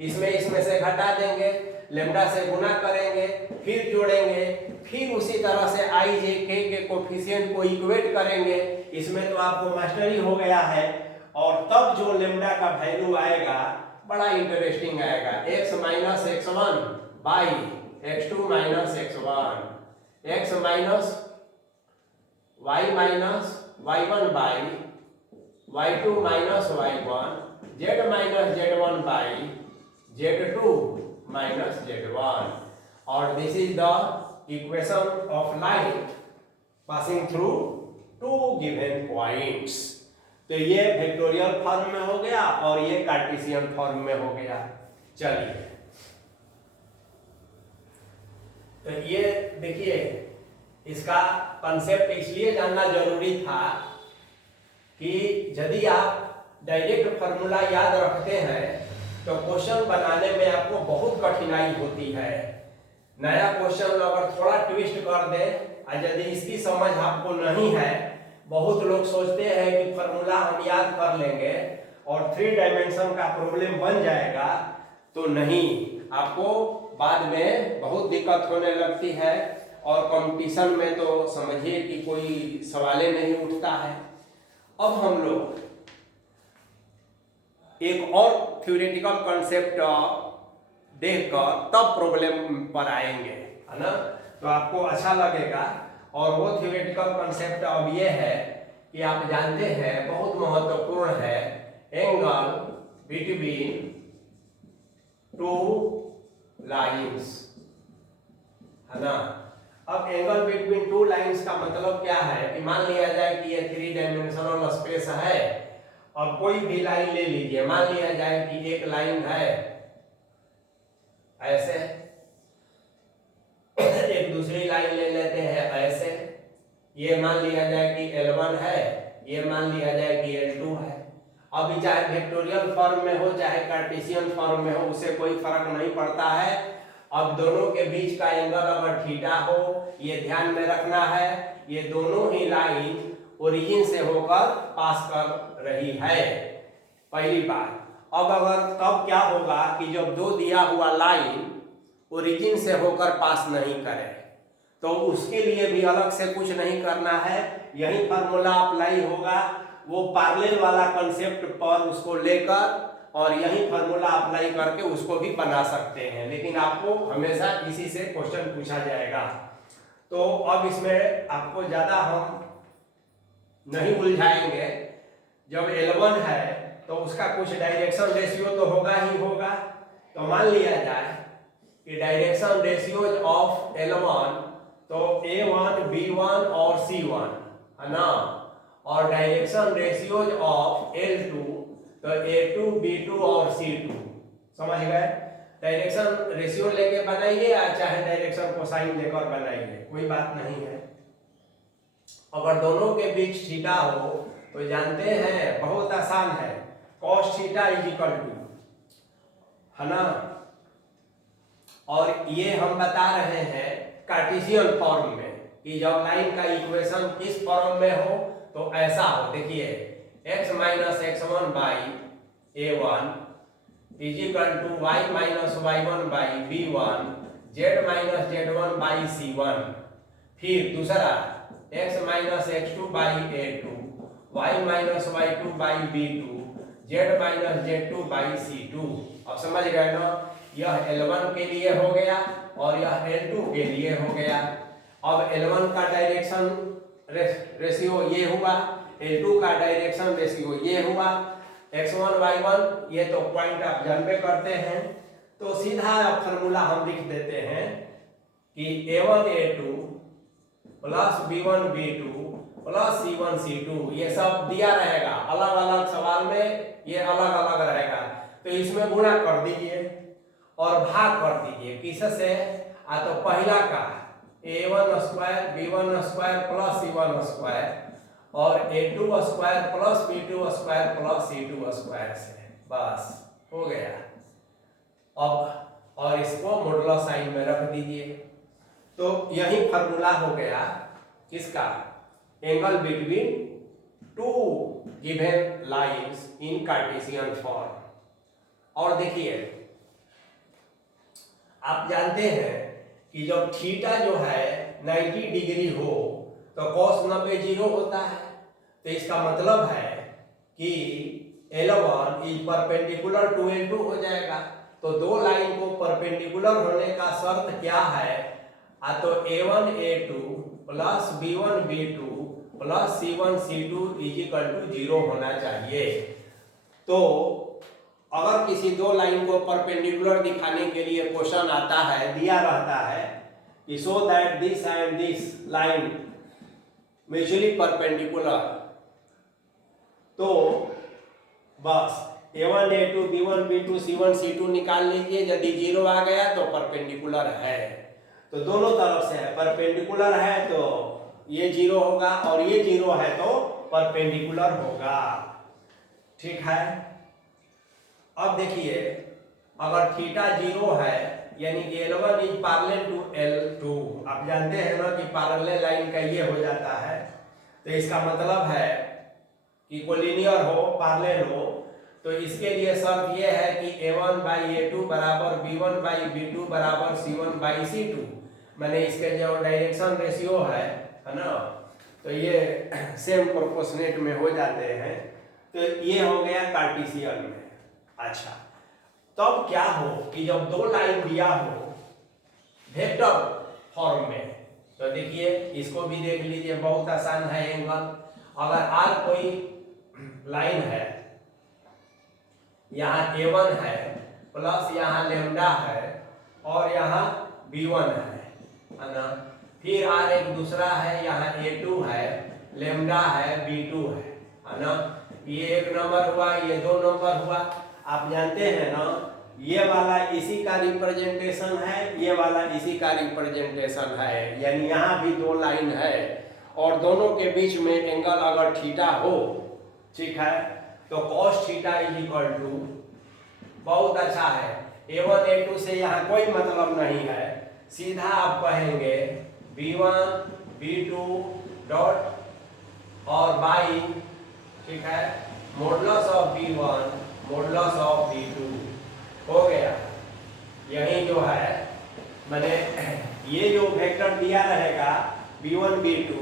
इसमें से घटा देंगे, लेमडा से गुना करेंगे, फिर जोड़ेंगे, फिर उसी तरह से आई जे के कोफिशिएंट को इक्वेट करेंगे, इसमें तो आपको मास्टरी हो गया है। और तब जो लेमडा का वैल्यू आएगा बड़ा इंटरेस्टिंग आएगा, x minus x1 by x2 minus x1, x minus y minus y1 by y2 minus y1, z minus z1 by z2 minus z1, और this is the equation of line passing through two given points. तो ये वेक्टोरियल फॉर्म में हो गया और ये कार्टेशियन फॉर्म में हो गया। चलिए तो ये देखिए, इसका कंसेप्ट इसलिए जानना जरूरी था कि यदि आप डायरेक्ट फार्मूला याद रखते हैं तो क्वेश्चन बनाने में आपको बहुत कठिनाई होती है। नया क्वेश्चन अगर थोड़ा ट्विस्ट कर दे और यदि इसकी समझ आपको नहीं है, बहुत लोग सोचते हैं कि फार्मूला हम याद कर लेंगे और 3 डायमेंशन का प्रॉब्लम बन जाएगा, तो नहीं, आपको बाद में बहुत दिक्कत होने लगती है और कंपटीशन में तो समझिए कि कोई सवाल नहीं उठता है। अब हम लोग एक और थ्योरेटिकल कॉन्सेप्ट देखकर तब प्रॉब्लम पर आएंगे, है ना, तो आपको अच्छा लगेगा। और वो थ्योरेटिकल कॉन्सेप्ट अब ये है कि आप जानते हैं बहुत महत्वपूर्ण है, एंगल बिटवीन 2 लाइंस, है ना। अब एंगल बिटवीन 2 लाइंस का मतलब क्या है कि मान लिया जाए कि ये 3 डायमेंशनल स्पेस है, और कोई भी लाइन ले लीजिए, मान लिया जाए कि एक लाइन है ऐसे, एक दूसरी लाइन ले लेते हैं ऐसे, ये मान लिया जाए कि L1 है, ये मान लिया जाए कि L2 है। अभी चाहे वेक्टोरियल फॉर्म में हो चाहे कार्टेशियन फॉर्म में हो, उससे कोई फर्क नहीं पड़ता है। अब दोनों के बीच का एंगल अगर थीटा हो, ये ध्यान में रखना है, ये दोनों ही लाइन ओरिजिन से होकर पास कर रही है, पहली बात। अब अगर तब क्या होगा कि जब दो दिया हुआ लाइन ओरिजिन से होकर पास नहीं करे, तो उसके लिए भी अलग से कुछ नहीं करना है, यही फार्मूला अप्लाई होगा, वो पैरेलल वाला कंसेप्ट पर उसको लेकर और यही फार्मूला अप्लाई करके उसको भी बना सकते हैं, लेकिन आपको हमेशा इसी से क्वेश्चन पूछा जाएगा। तो अब इसमें आपको ज़्यादा हम नहीं उलझाएंगे। जब L1 है तो उसका कुछ डायरेक्शन रेशियो तो होगा ही होगा, तो मान लिया जाए कि डायरेक्शन रेशियोज ऑफ L1 तो A1 B1 और C1 है ना, और डायरेक्शन रेशियोज ऑफ L2 तो A2 B2 और C2, समझ गए। डायरेक्शन रेशियो लेके बनाइए या चाहे डायरेक्शन कोसाइन लेकर बनाइए, कोई बात नहीं है। अगर दोनों के बीच थीटा हो तो जानते हैं बहुत आसान है, cos theta is equal to, है ना। और ये हम बता रहे हैं कार्टेशियन फॉर्म में कि जब लाइन का इक्वेशन किस फॉर्म में हो तो ऐसा हो। देखिए x minus x1 by A1 is equal to y minus y1 by B1 z minus z1 by C1। फिर दूसरा x minus x2 by A2 y minus y2 by B2 z minus z2 by C2। अब समझ गए ना, यह L1 के लिए हो गया और यह L2 के लिए हो गया। अब L1 का डायरेक्शन रेशियो ये हुआ, L2 का डायरेक्शन रेशियो ये हुआ, x1 y1 ये तो पॉइंट आप जानबे करते हैं। तो सीधा फॉर्मूला हम लिख देते हैं कि A1 A2 plus B1 B2 plus C1 C2, ये सब दिया रहेगा, अलग अलग सवाल में ये अलग अलग रहेगा। तो इसमें गुणा कर दीजिए और भाग कर दीजिए किससे, तो पहला का A1 square B1 square plus C1 square और A2 square plus B2 square plus C2 square से, बस हो गया। अब और इसको मॉडुलस साइन में रख दीजिए। तो यही फॉर्मूला हो गया किसका, angle between two given lines in Cartesian form. और देखिए आप जानते हैं कि जब थीटा जो है 90 डिग्री हो तो cos 90 जीरो होता है। तो इसका मतलब है कि L1 is perpendicular to L2 हो जाएगा। तो दो लाइन को परपेंडिकुलर होने का शर्त क्या है, तो A1 A2 plus B1 B2 plus C1 C2 is equal to 0 होना चाहिए। तो अगर किसी दो लाइन को परपेंडिकुलर दिखाने के लिए क्वेश्चन आता है, दिया रहता है कि show that this and this line mutually perpendicular, तो बस A1 A2 B1 B2 C1 C2 निकाल लीजिए। यदि 0 आ गया तो परपेंडिकुलर है, तो दोनों तरफ से है, परपेंडिकुलर है तो ये 0 होगा और ये 0 है तो परपेंडिकुलर होगा, ठीक है। अब देखिए अगर थीटा 0 है यानी कि L1 is parallel to L2, आप जानते हैं ना कि पैरेलल लाइन का ये हो जाता है। तो इसका मतलब है कि कोलिनियर हो, पैरेलल हो, तो इसके लिए शर्त ये है कि A1 बाई A2 बराबर B1 बाई B2 बराबर C1 बाई C2, मैंने इसके जो डायरेक्शन रेशियो है ना, तो ये सेम प्रोपोर्शनेट में हो जाते हैं। तो ये हो गया कार्टेशियन में। अच्छा, तब क्या हो कि जब दो लाइन दिया हो वेक्टर फॉर्म में, तो देखिए इसको भी देख लीजिए, बहुत आसान है एंगल। अगर R कोई लाइन है, यहाँ A1 है प्लस यहाँ लेमडा है और यहाँ B1 है ना, फिर R एक दूसरा है, यहाँ A2 है, लेमडा है, B2 है ना, ये एक नंबर हुआ, ये दो नंबर हुआ। आप जानते हैं ना ये वाला इसी का रिप्रेजेंटेशन है, ये वाला इसी का रिप्रेजेंटेशन है, यानी यहाँ भी दो लाइन है और दोनों के बीच में एंगल अगर थीटा हो, ठीक है, तो cos theta is equal to, बहुत अच्छा है, A1 A2 से यहाँ कोई मतलब नहीं है, सीधा आप कहेंगे B1 B2 डॉट और बाई, ठीक है, modulus of B1 modulus of B2 हो गया। यही जो है मैंने ये जो वेक्टर दिया रहेगा B1 B2,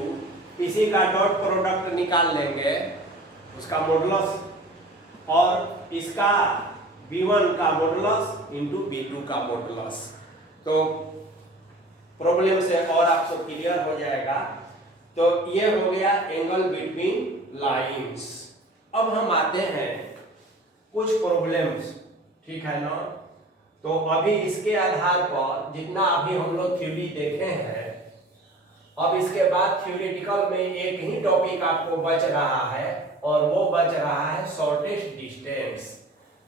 इसी का डॉट प्रोडक्ट निकाल लेंगे, उसका मॉडुलस, और इसका B1 का मॉडुलस इंटू B2 का मॉडुलस। तो प्रॉब्लम से और आपको क्लियर हो जाएगा। तो ये हो गया एंगल बिटवीन लाइंस। अब हम आते हैं कुछ प्रॉब्लम्स, ठीक है ना। तो अभी इसके आधार पर जितना अभी हम लोग थ्योरी देखे हैं अब इसके बाद थ्योरेटिकल में एक ही टॉपिक आपको बच रहा है और वो बच रहा है शॉर्टेस्ट डिस्टेंस।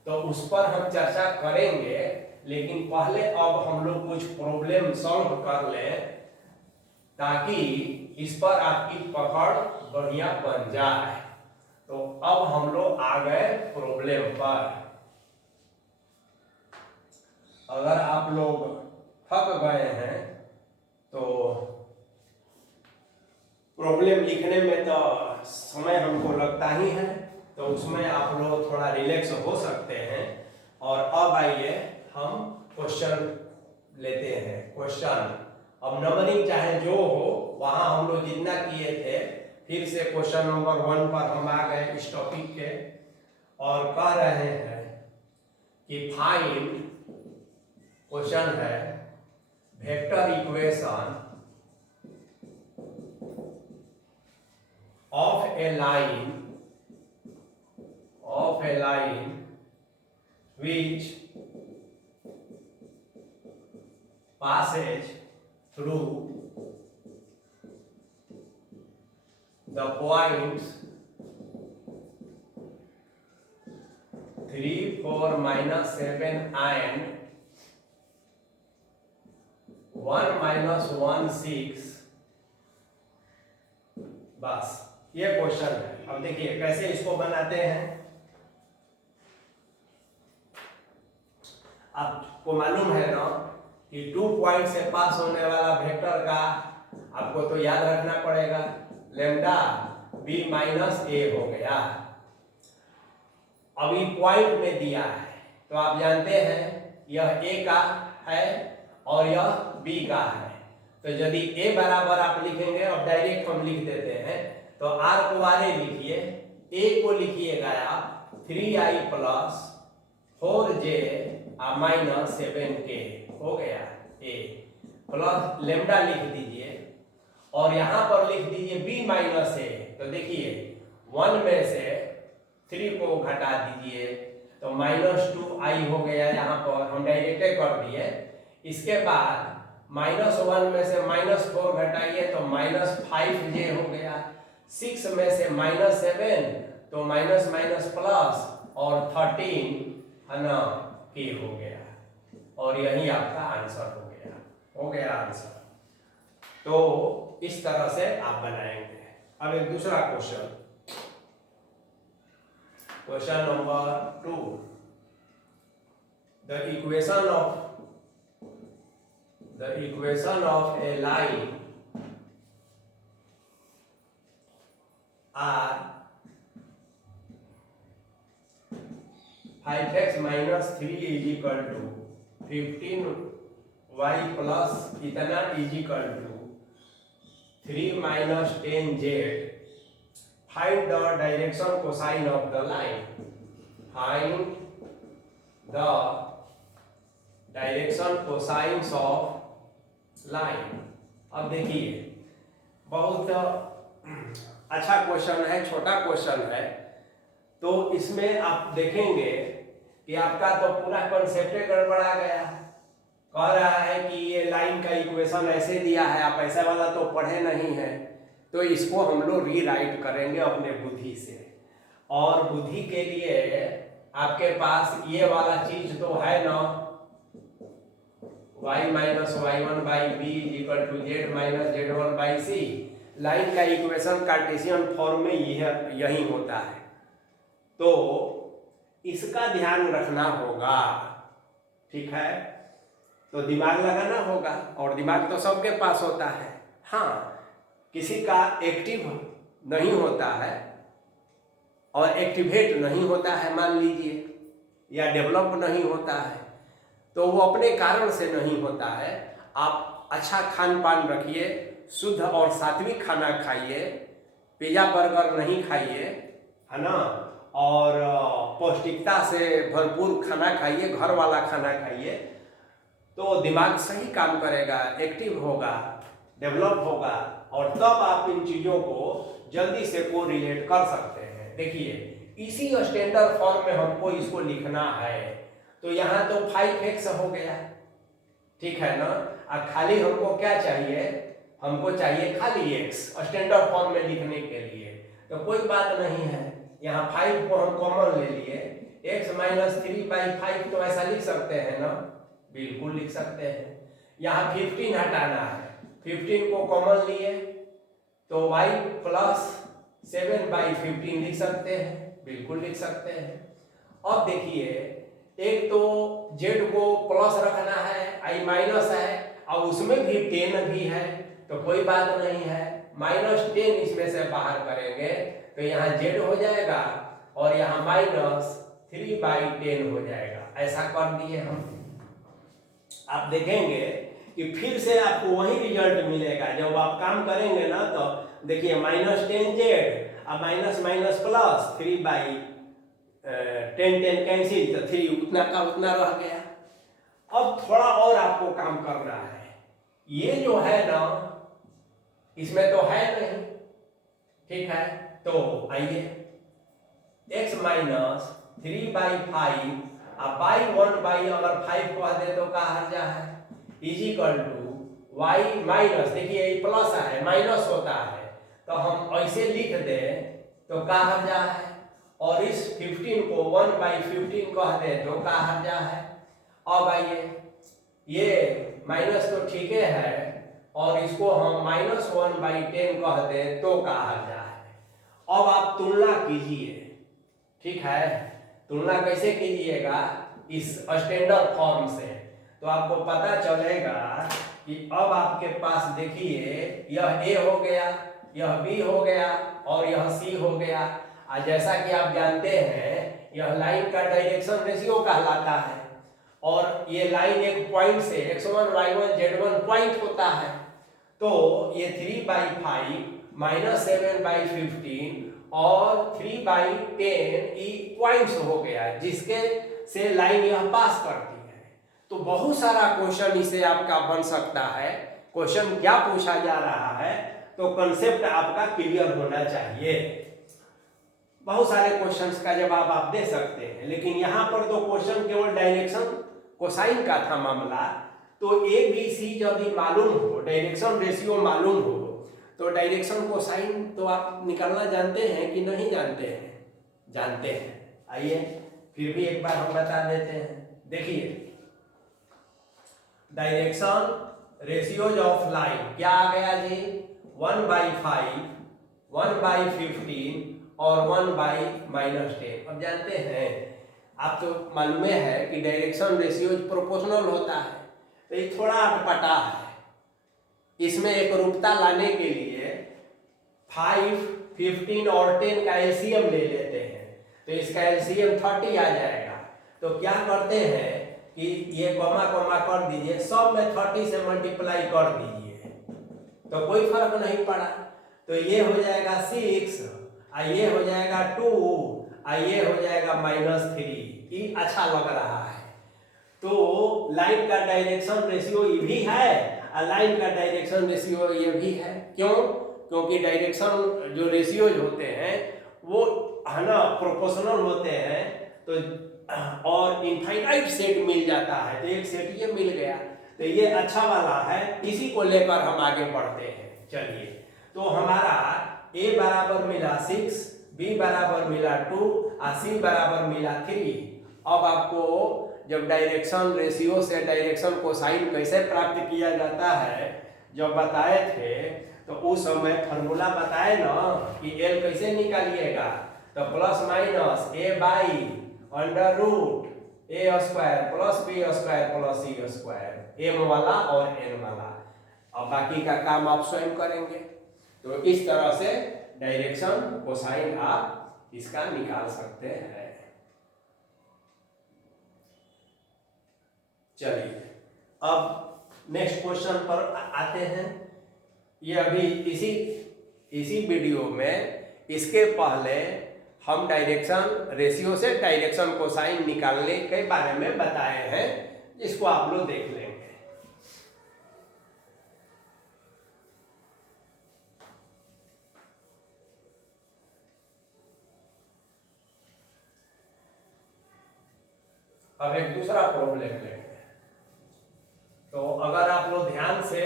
तो उस पर हम चर्चा करेंगे, लेकिन पहले अब हम लोग कुछ प्रॉब्लम सॉल्व कर लें ताकि इस पर आपकी पकड़ बढ़िया बन जाए। तो अब हम लोग आ गए प्रॉब्लम पर। अगर आप लोग थक गए हैं तो प्रॉब्लम लिखने में तो समय हमको लगता ही है, तो उसमें आप लोग थोड़ा रिलैक्स हो सकते हैं। और अब आइए हम क्वेश्चन लेते हैं। क्वेश्चन अब नंबरिंग चाहे जो हो, वहां हम लोग जितना किए थे, फिर से क्वेश्चन नंबर 1 पर हम आ गए इस टॉपिक के, और कह रहे हैं कि फाइंड, क्वेश्चन है vector equation of a line which passes through the points 3, 4, -7 and 1, -1, 6। बस ये क्वेश्चन है। अब देखिए कैसे इसको बनाते हैं। आपको मालूम है ना कि 2 पॉइंट से पास होने वाला वेक्टर का आपको तो याद रखना पड़ेगा, लैम्डा b माइनस a हो गया। अभी पॉइंट में दिया है तो आप जानते हैं यह a का है और यह b का है। तो यदि a बराबर आप लिखेंगे, अब डायरेक्ट हम लिख देते हैं, तो r को r लिखिए, a को लिखिएगा आप 3i plus 4j minus 7k हो गया a प्लस लैम्डा लिख दीजिए और यहां पर लिख दीजिए b माइनस a। तो देखिए 1 में से 3 को घटा दीजिए तो -2i हो गया, यहाँ पर हम डायरेक्ट कर दिए। इसके बाद -1 में से -4 घटाइए तो -5j हो गया, 6 में से -7 तो माइनस प्लस और 13 है ना k हो गया, और यही आपका आंसर हो गया आंसर। तो इस तरह से आप बनाएंगे। अब एक दूसरा question, question number 2, the equation of a line are 5x - 3 is equal to 15y plus इतना is equal to 3 - 10z। Find the direction cosine of the line. Find the direction cosines of line. अब देखिए बहुत अच्छा क्वेश्चन है, छोटा क्वेश्चन है, तो इसमें आप देखेंगे कि आपका तो पूरा कॉन्सेप्ट गड़बड़ा गया। कह रहा है कि ये लाइन का इक्वेशन ऐसे दिया है, आप ऐसा वाला तो पढ़े नहीं है, तो इसको हम लोग रीराइट करेंगे अपने बुद्धि से। और बुद्धि के लिए आपके पास ये वाला चीज तो है ना, y - y1/b = z - z1/c। Line का इक्वेशन कार्टेशियन फॉर्म में यही होता है, तो इसका ध्यान रखना होगा, ठीक है। तो दिमाग लगाना होगा, और दिमाग तो सबके पास होता है। हाँ, किसी का एक्टिव नहीं होता है और एक्टिवेट नहीं होता है मान लीजिए, या डेवलप नहीं होता है, तो वो अपने कारण से नहीं होता है। आप अच्छा खान पान रखिए, शुद्ध और सात्विक खाना खाइए, पिज़्ज़ा बर्गर नहीं खाइए, है ना, और पौष्टिकता से भरपूर खाना खाइए, घर वाला खाना खाइए, तो दिमाग सही काम करेगा, एक्टिव होगा, डेवलप होगा, और तब आप इन चीज़ों को जल्दी से को रिलेट कर सकते हैं। देखिए इसी स्टैंडर्ड फॉर्म में हमको इसको लिखना है, तो यहाँ तो 5x हो गया, ठीक है ना। अब खाली हमको क्या चाहिए, हमको चाहिए खाली x स्टैंडर्ड फॉर्म में लिखने के लिए, तो कोई बात नहीं है, यहाँ 5 को हम कॉमन ले लिए, x माइनस 3/5 तो ऐसा लिख सकते हैं ना, बिल्कुल लिख सकते हैं। यहाँ 15 हटाना है, 15 को कॉमन लिए तो y प्लस 7/15 लिख सकते हैं, बिल्कुल लिख सकते हैं। अब देखिए, एक तो z को प्लस रखना है, i माइनस है, और उसमें भी 10 भी है, तो कोई बात नहीं है, -10 इसमें से बाहर करेंगे तो यहाँ z हो जाएगा और यहाँ -3/10 हो जाएगा। ऐसा कर दिए हम। आप देखेंगे कि फिर से आपको वही रिजल्ट मिलेगा जब आप काम करेंगे ना, तो देखिए -10z और माइनस माइनस प्लस 3/10 कैंसिल, तो 3 उतना का उतना रह गया। अब थोड़ा और आपको काम करना है, ये जो है ना इसमें तो है नहीं, ठीक है, तो आइए x माइनस 3/5 और बाई 1 अगर 5 कह दे तो क्या हर्जा है, is equal to y minus, देखिए ये प्लस है माइनस होता है तो हम ऐसे लिख दे तो क्या हर्जा है, और इस 15 को 1/15 कह दे तो क्या हर्जा है। अब आइए, ये माइनस तो ठीक है और इसको हम -1/10 कह दे तो क्या हर्जा है। अब आप तुलना कीजिए, ठीक है, तुलना कैसे कीजिएगा, इस स्टैंडर्ड फॉर्म से, तो आपको पता चलेगा कि अब आपके पास देखिए यह a हो गया, यह b हो गया और यह c हो गया। और जैसा कि आप जानते हैं यह लाइन का डायरेक्शन रेशियो कहलाता है, और ये लाइन एक पॉइंट से x1 y1 z1 पॉइंट होता है, तो ये 3/5 -7/15 और 3/10 ई पॉइंट्स हो गया, जिसके से लाइन यह पास करती है। तो बहुत सारा क्वेश्चन इसे आपका बन सकता है। क्वेश्चन क्या पूछा जा रहा है, तो कंसेप्ट आपका क्लियर होना चाहिए। बहुत सारे क्वेश्चंस का जवाब आप दे सकते हैं, लेकिन यहाँ पर तो क्वेश्चन केवल डायरेक्शन कोसाइन का था मामला। तो ए बी सी जब भी मालूम हो, डायरेक्शन रेशियो मालूम हो, तो डायरेक्शन कोसाइन तो आप निकालना जानते हैं कि नहीं जानते हैं? जानते हैं। आइए फिर भी एक बार हम बता देते हैं। देखिए, डायरेक्शन रेशियोज ऑफ लाइन क्या आ गया जी, 1/5, 1/15 और 1/-10। अब जानते हैं, आप तो मालूम है कि डायरेक्शन रेशियोज प्रोपोर्शनल होता है, तो ये थोड़ा अटपटा है। इसमें एक रूपता लाने के लिए 5, 15 और 10 का एलसीएम ले लेते हैं, तो इसका एलसीएम 30 आ जाएगा। तो क्या करते हैं कि ये कॉमा कॉमा कर दीजिए, सब में 30 से मल्टीप्लाई कर दीजिए, तो कोई फर्क नहीं पड़ा। तो ये हो जाएगा 6, ये हो जाएगा 2, ये हो जाएगा -3। ये अच्छा लग रहा है। तो लाइन का डायरेक्शन रेशियो ये भी है और लाइन का डायरेक्शन रेशियो ये भी है। क्यों? क्योंकि डायरेक्शन जो रेशियोज होते हैं वो है ना प्रोपोर्शनल होते हैं, तो और इनफाइनाइट सेट मिल जाता है, तो एक सेट ये मिल गया, तो ये अच्छा वाला है। इसी को लेकर हम आगे बढ़ते हैं। चलिए, तो हमारा a बराबर मिला 6, b बराबर मिला 2 और c बराबर मिला 3। अब आपको जब डायरेक्शन रेशियो से डायरेक्शन कोसाइन कैसे प्राप्त किया जाता है जब बताए थे, तो उस समय फॉर्मूला बताए ना कि l कैसे निकालिएगा, तो plus minus a/√a² plus b² plus c², m वाला और n वाला। अब बाकी का काम आप स्वयं करेंगे। तो इस तरह से डायरेक्शन कोसाइन आप इसका निकाल सकते हैं। चलिए, अब नेक्स्ट क्वेश्चन पर आते हैं। ये अभी इसी वीडियो में इसके पहले हम डायरेक्शन रेशियो से डायरेक्शन कोसाइन निकालने के बारे में बताए हैं, इसको आप लोग देख लेंगे। अब एक दूसरा प्रॉब्लम लेंगे। तो अगर आप लोग ध्यान से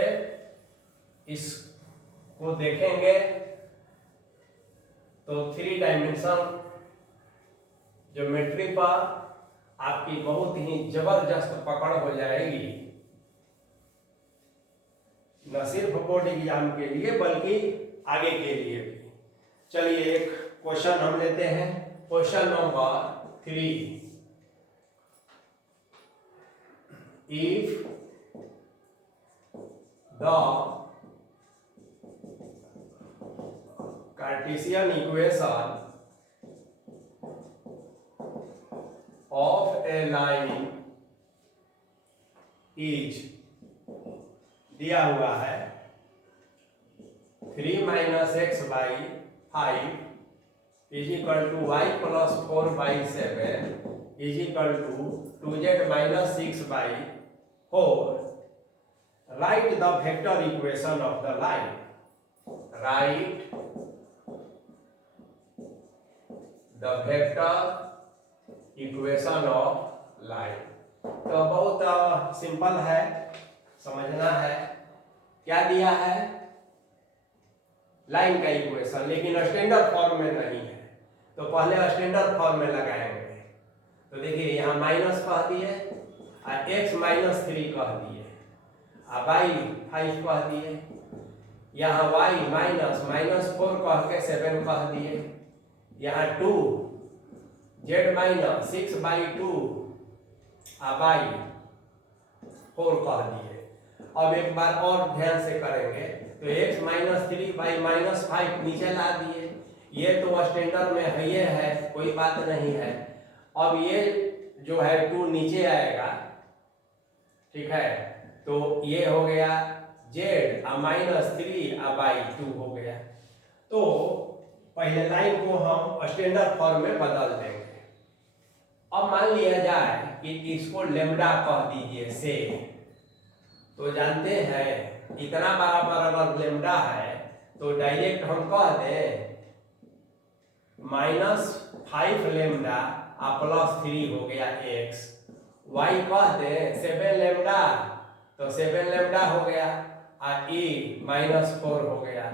इसको देखेंगे तो 3 डायमेंशन ज्योमेट्री पर आपकी बहुत ही जबरदस्त पकड़ हो जाएगी, न सिर्फ बोर्ड एग्जाम के लिए बल्कि आगे के लिए भी। चलिए एक क्वेश्चन हम लेते हैं, question number 3। If the Cartesian equation of a line is दिया हुआ है 3 - x by 5 is equal to y plus 4 by 7 is equal to 2z minus 6 by 4. Write the vector equation of the line. Write the vector equation of line. तो बहुत सिंपल है, समझना है। क्या दिया है? लाइन का इक्वेशन, लेकिन स्टैंडर्ड फॉर्म में नहीं है, तो पहले स्टैंडर्ड फॉर्म में लगाएंगे। तो देखिए यहाँ माइनस कह दिए, x - 3 कह दिए, y 5 कह दिए, यहाँ y -4 कह के 7 कह दिए, यहाँ 2 z - 6 by 2 y 4 कह दिए। अब एक बार और ध्यान से करेंगे तो x - 3 by -5 नीचे ला दिए, ये तो स्टैंडर्ड में है, ये है, कोई बात नहीं है। अब ये जो है 2 नीचे आएगा, ठीक है, तो ये हो गया z -3 by 2 हो गया। तो पहले लाइन को हम स्टैंडर्ड फॉर्म में बदल देंगे। अब मान लिया जाए कि इसको लेमडा कह दीजिए से, तो जानते हैं इतना बराबर अगर लेमडा है तो डायरेक्ट हम कह दें -5 लेमडा +3 हो गया x, y कह दें 7 लेमडा तो 7 लेमडा हो गया, e -4 हो गया,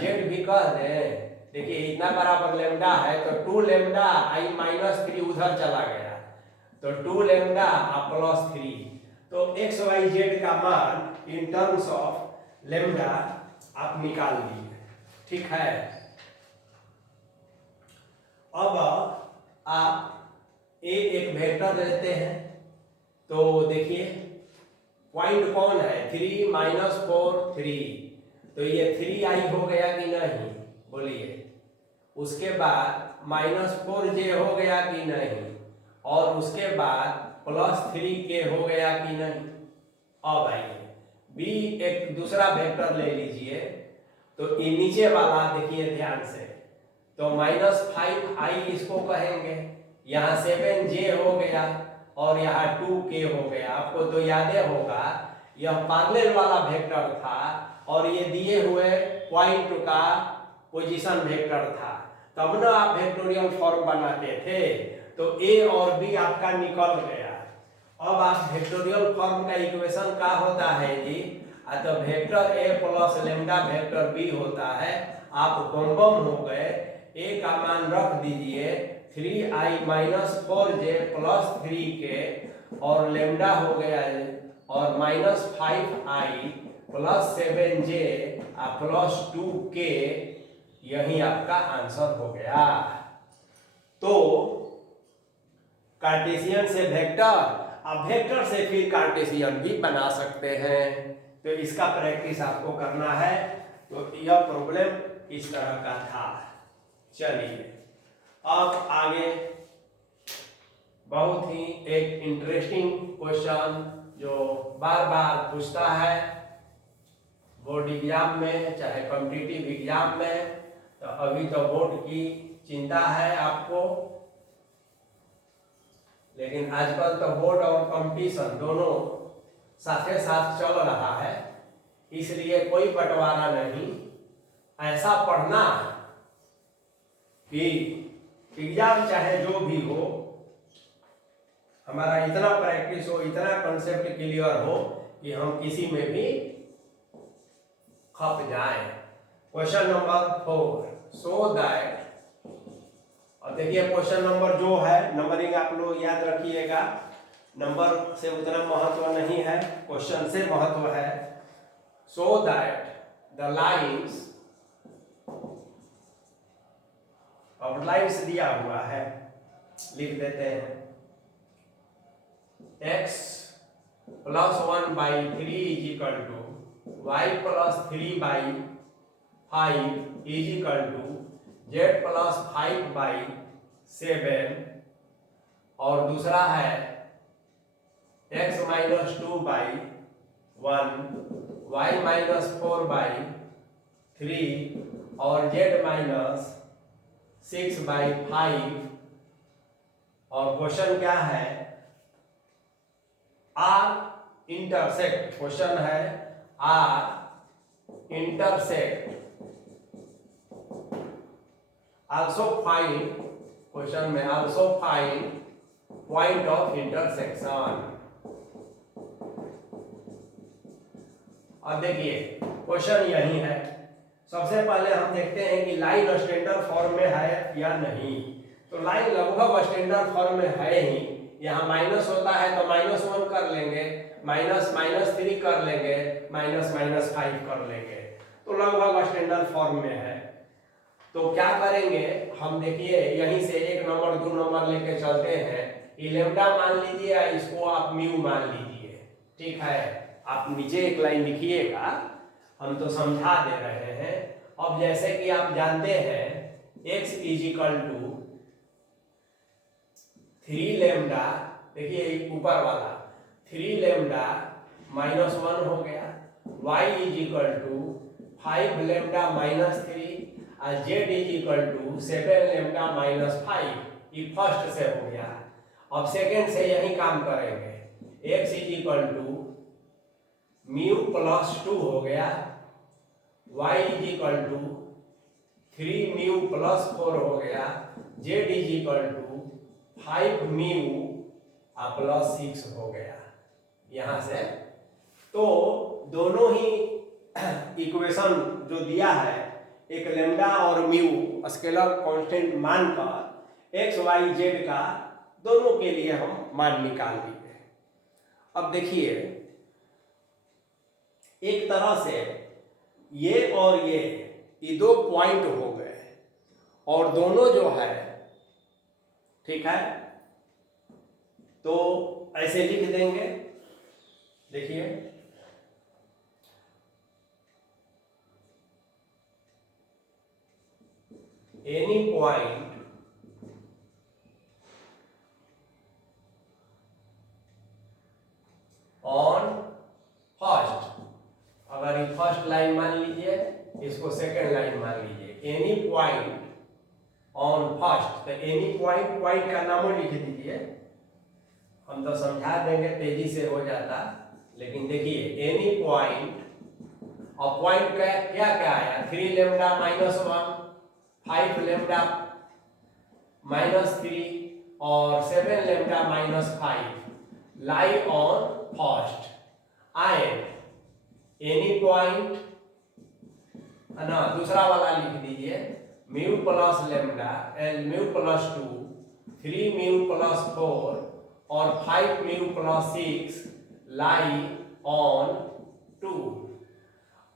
z भी कह दें, देखिए इतना बराबर लेमडा है तो 2 लेमडा i -3 उधर चला गया, तो 2 लेमडा +3। तो x y z का मान इन टर्म्स ऑफ लेमडा आप निकाल लीजिए, ठीक है। अब आप एक वेक्टर लेते हैं, तो देखिए पॉइंट कौन है, 3 - 4 3, तो ये 3i हो गया कि नहीं, बोलिए। उसके बाद -4j हो गया कि नहीं, और उसके बाद +3k हो गया कि नहीं। अब आइए b एक दूसरा वेक्टर ले लीजिए, तो ये नीचे वाला देखिए ध्यान से, तो -5i इसको कहेंगे, यहाँ 7j हो गया और यहाँ 2k हो गया। आपको तो याद होगा यह पैरेलल वाला वेक्टर था और ये दिए हुए पॉइंट का पोजीशन वेक्टर था, तब ना आप वेक्टोरियल फॉर्म बनाते थे, तो a और b आपका निकल गया। अब आप वेक्टोरियल फॉर्म का इक्वेशन क्या होता है जी, तो vector a plus lambda vector b होता है। आप बम हो गए, a का मान रख दीजिए 3i - 4j + 3k और लेमडा हो गया और -5i + 7j + 2k, यही आपका आंसर हो गया। तो कार्टेशियन से वेक्टर, अब वेक्टर से फिर कार्टेशियन भी बना सकते हैं, तो इसका प्रैक्टिस आपको करना है। तो यह प्रॉब्लम इस तरह का था। चलिए अब आगे बहुत ही एक इंटरेस्टिंग क्वेश्चन जो बार बार पूछता है बोर्ड एग्जाम में, चाहे कॉम्पिटिटिव एग्जाम में। तो अभी तो बोर्ड की चिंता है आपको, लेकिन आजकल तो बोर्ड और कंपटीशन दोनों साथ साथ चल रहा है, इसलिए कोई बंटवारा नहीं। ऐसा पढ़ना कि एग्जाम चाहे जो भी हो, हमारा इतना प्रैक्टिस हो, इतना कंसेप्ट क्लियर हो कि हम किसी में भी खप जाए। क्वेश्चन नंबर 4, सो दैट, और देखिए क्वेश्चन नंबर जो है, नंबरिंग आप लोग याद रखिएगा, नंबर से उतना महत्व नहीं है, क्वेश्चन से महत्व है। सो दैट द लाइन्स, और लाइन्स दिया हुआ है, लिख देते हैं, x plus 1/3 is equal to y plus 3/5 is equal to z plus 5/7, और दूसरा है x माइनस 2/1 y माइनस 4/3 और z माइनस 6/5। और क्वेश्चन क्या है, आर इंटरसेक्ट, क्वेश्चन है are intersect, also find, question में also find point of intersection. अब देखिए क्वेश्चन यही है, सबसे पहले हम देखते हैं कि लाइन स्टैंडर्ड फॉर्म में है या नहीं। तो लाइन लगभग स्टैंडर्ड फॉर्म में है ही, यहाँ माइनस होता है तो -1 कर लेंगे, -3 कर लेंगे, -5 कर लेंगे, तो लगभग स्टैंडर्ड फॉर्म में है। तो क्या करेंगे हम, देखिए यहीं से 1 नंबर 2 नंबर लेके चलते हैं। ये लेम्डा मान लीजिए, इसको आप म्यू मान लीजिए, ठीक है। आप नीचे एक लाइन लिखिएगा, हम तो समझा दे रहे हैं। अब जैसे कि आप जानते हैं x is equal to 3 lambda, देखिए ऊपर वाला 3 लेम्डा -1 हो गया, y is equal to 5 lambda -3 और z is equal to 7 lambda -5। ये फर्स्ट से हो गया। अब सेकेंड से यही काम करेंगे, x is equal to mu plus 2 हो गया, y is equal to 3 mu plus 4 हो गया, z is equal to 5 mu plus 6 हो गया। यहां से तो दोनों ही इक्वेशन जो दिया है, एक लेम्डा और म्यू स्केलर कांस्टेंट मानकर एक्स वाई जेड का दोनों के लिए हम मान निकाल लिए। अब देखिए एक तरह से ये और ये दो पॉइंट हो गए, और दोनों जो है, ठीक है, तो ऐसे लिख देंगे। देखिए एनी पॉइंट ऑन फर्स्ट, अगर ये फर्स्ट लाइन मान लीजिए, इसको सेकंड लाइन मान लीजिए, एनी पॉइंट ऑन फर्स्ट, तो एनी पॉइंट, पॉइंट का नाम लिख दीजिए, हम तो समझा देंगे, तेजी से हो जाता। लेकिन देखिए एनी पॉइंट, और पॉइंट का क्या क्या आया, 3 लेम्डा -1, 5 लेम्डा -3 और 7 lambda -5 lie on first and any point, ना दूसरा वाला लिख दीजिए, mu plus lambda and mu plus 2, 3 mu plus 4 और 5 म्यू प्लस 6 लाई ऑन 2।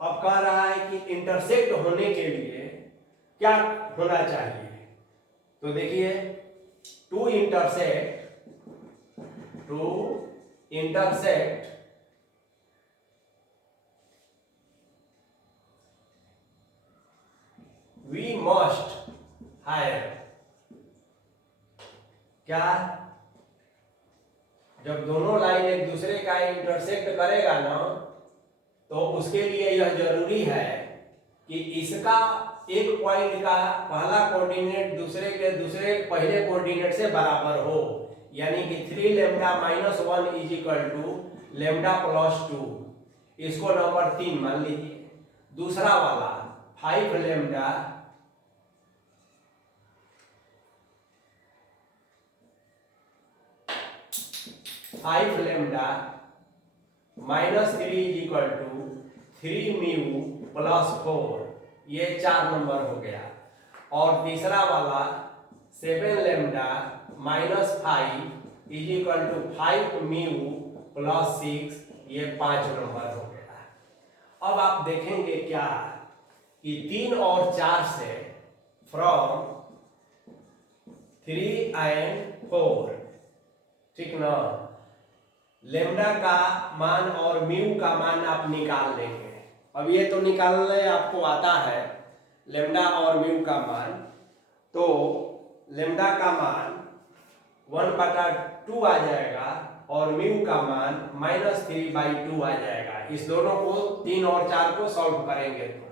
अब कह रहा है कि इंटरसेक्ट होने के लिए क्या होना चाहिए, तो देखिए to intersect we must have, क्या, जब दोनों लाइन एक दूसरे का इंटरसेक्ट करेगा ना, तो उसके लिए यह जरूरी है कि इसका एक पॉइंट का पहला कोऑर्डिनेट दूसरे के दूसरे पहले कोऑर्डिनेट से बराबर हो, यानी कि 3 lambda -1 is equal to lambda plus 2, इसको नंबर 3 मान लीजिए। दूसरा वाला 5 lambda -3 is equal to 3 mu +4, ये 4 नंबर हो गया। और तीसरा वाला 7 लेमडा -5 = 5 म्यू +6, ये 5 नंबर हो गया। अब आप देखेंगे क्या कि 3 और 4 से फ्रॉम 3 and 4, ठीक ना, लेमडा का मान और म्यू का मान आप निकाल लेंगे। अब ये तो निकालने आपको आता है लेमडा और म्यू का मान। तो लेमडा का मान 1/2 आ जाएगा और म्यू का मान -3/2 आ जाएगा। इस दोनों को 3 और 4 को सॉल्व करेंगे तो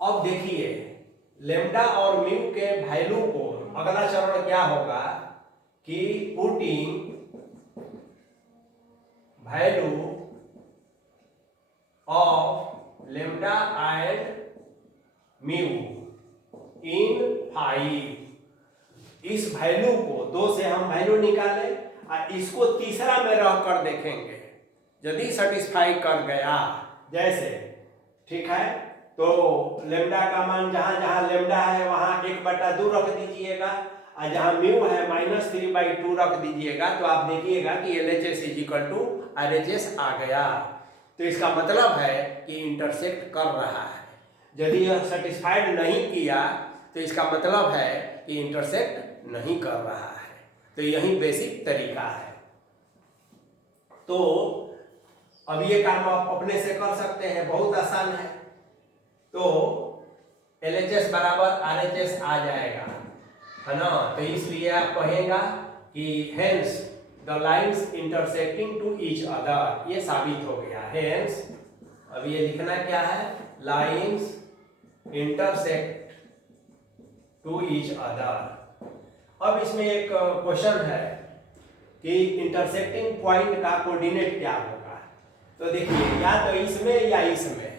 अब देखिए लेमडा और म्यू के वैल्यू को, अगला चरण क्या होगा कि putting value of lambda and mu in 5। इस वैल्यू को 2 से हम वैल्यू निकाले और इसको तीसरा में रख कर देखेंगे। यदि सेटिस्फाई कर गया, जैसे ठीक है, तो लेमडा का मान जहां जहां लेमडा है वहां 1/2 रख दीजिएगा और जहां म्यू है -3/2 रख दीजिएगा। तो आप देखिएगा कि LHS = RHS आ गया। तो इसका मतलब है कि इंटरसेक्ट कर रहा है। यदि यह सेटिस्फाइड नहीं किया तो इसका मतलब है कि इंटरसेक्ट नहीं कर रहा है। तो यही बेसिक तरीका है। तो अब ये काम आप अपने से कर सकते हैं, बहुत आसान है। तो LHS = RHS आ जाएगा, है ना। तो इसलिए आप कहेगा कि hence the lines intersecting to each other, ये साबित हो गया। हेंस अब ये लिखना क्या है, lines intersect to each other. अब इसमें एक क्वेश्चन है कि इंटरसेक्टिंग पॉइंट का कोऑर्डिनेट क्या होगा। तो देखिए या तो इसमें या इसमें।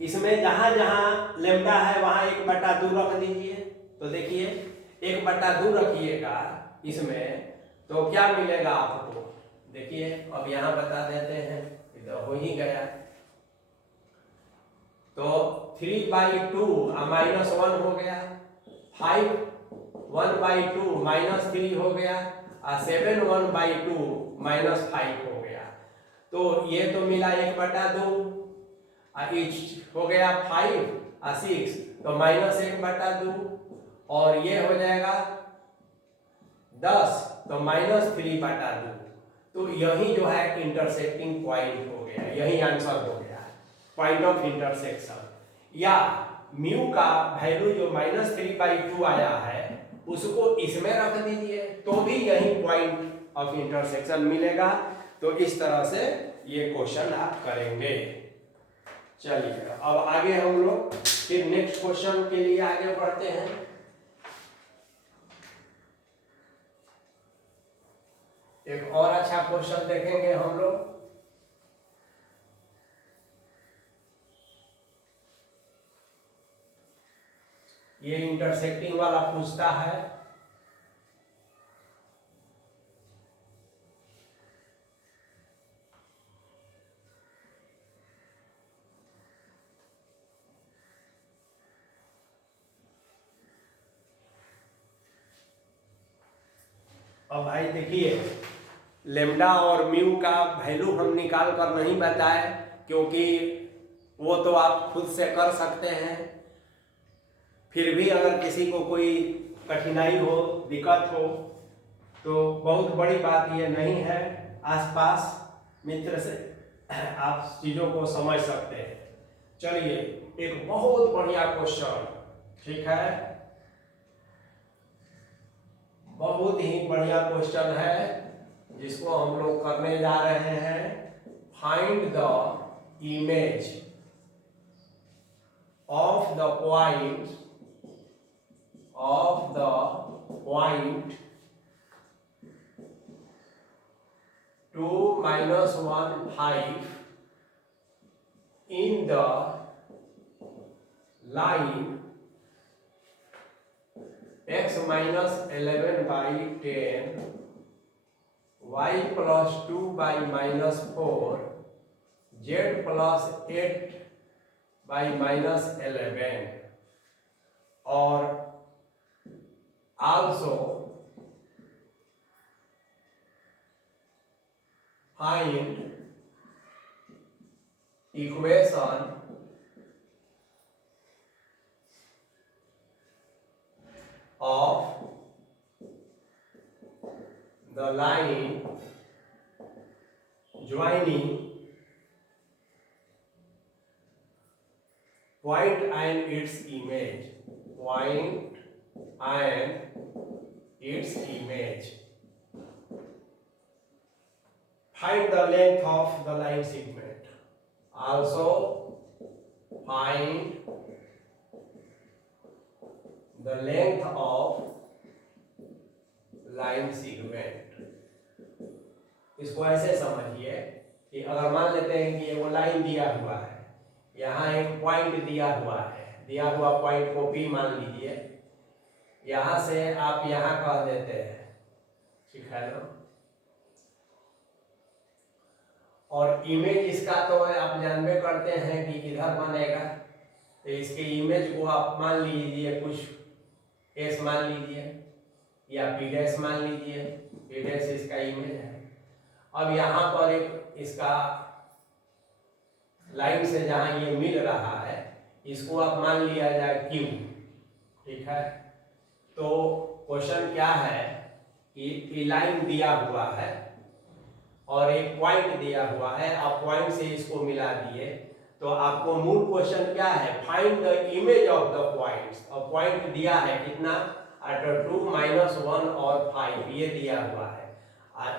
इसमें जहां जहां लेमडा है वहां 1/2 रख दीजिए। तो देखिए 1/2 रखिएगा इसमें, तो क्या मिलेगा आपको। देखिए अब यहां बता देते हैं, इधर हो ही गया। तो 3/2 -1 हो गया, 5 1/2 -3 हो गया और 7 1/2 -5 हो गया। तो ये तो मिला 1/2 और इच हो गया 5 और 6, तो -1/2 और ये हो जाएगा 10, तो -3/2। तो यही जो है इंटरसेक्टिंग पॉइंट हो गया, यही आंसर हो गया, पॉइंट ऑफ इंटरसेक्शन। या म्यू का वैल्यू जो -3/2 आया है उसको इसमें रख दीजिए तो भी यही पॉइंट ऑफ इंटरसेक्शन मिलेगा। तो इस तरह से ये क्वेश्चन आप करेंगे। चलिए अब आगे हम लोग फिर नेक्स्ट क्वेश्चन के लिए आगे बढ़ते हैं। एक और अच्छा क्वेश्चन देखेंगे हम लोग। ये इंटरसेक्टिंग वाला पूछता है। अब भाई देखिए लेमडा और म्यू का वैल्यू हम निकाल कर नहीं बताए, क्योंकि वो तो आप खुद से कर सकते हैं। फिर भी अगर किसी को कोई कठिनाई हो, दिक्कत हो, तो बहुत बड़ी बात ये नहीं है। आसपास मित्र से आप चीज़ों को समझ सकते हैं। चलिए एक बहुत बढ़िया क्वेश्चन, ठीक है, बहुत ही बढ़िया क्वेश्चन है जिसको हम लोग करने जा रहे हैं। Find the image of the point 2 -1 5 in the line x -11/10 y +2/-4 z plus 8/-11 और also find equation of the line joining point and its image. Find the length of the line segment. Also find the length of line segment. इसको ऐसे समझिए कि अगर मान लेते हैं कि वो लाइन दिया हुआ है, यहाँ एक पॉइंट दिया हुआ है, दिया हुआ पॉइंट को P मान लीजिए, यहाँ से आप यहाँ कह देते हैं, ठीक है ना। और इमेज इसका तो आप जानबे करते हैं कि इधर बनेगा, तो इसके इमेज को आप मान लीजिए कुछ S मान लीजिए या P डैश मान लीजिए, P डैश इसका इमेज है। अब यहाँ पर एक इसका लाइन से जहाँ ये मिल रहा है, इसको आप मान लिया जाए Q, ठीक है। तो क्वेश्चन क्या है कि लाइन दिया हुआ है और एक पॉइंट दिया हुआ है, आप पॉइंट से इसको मिला दिए, तो आपको मूल क्वेश्चन क्या है, find the image of the points. और पॉइंट दिया है कितना, 2 -1 और 5 ये दिया हुआ है।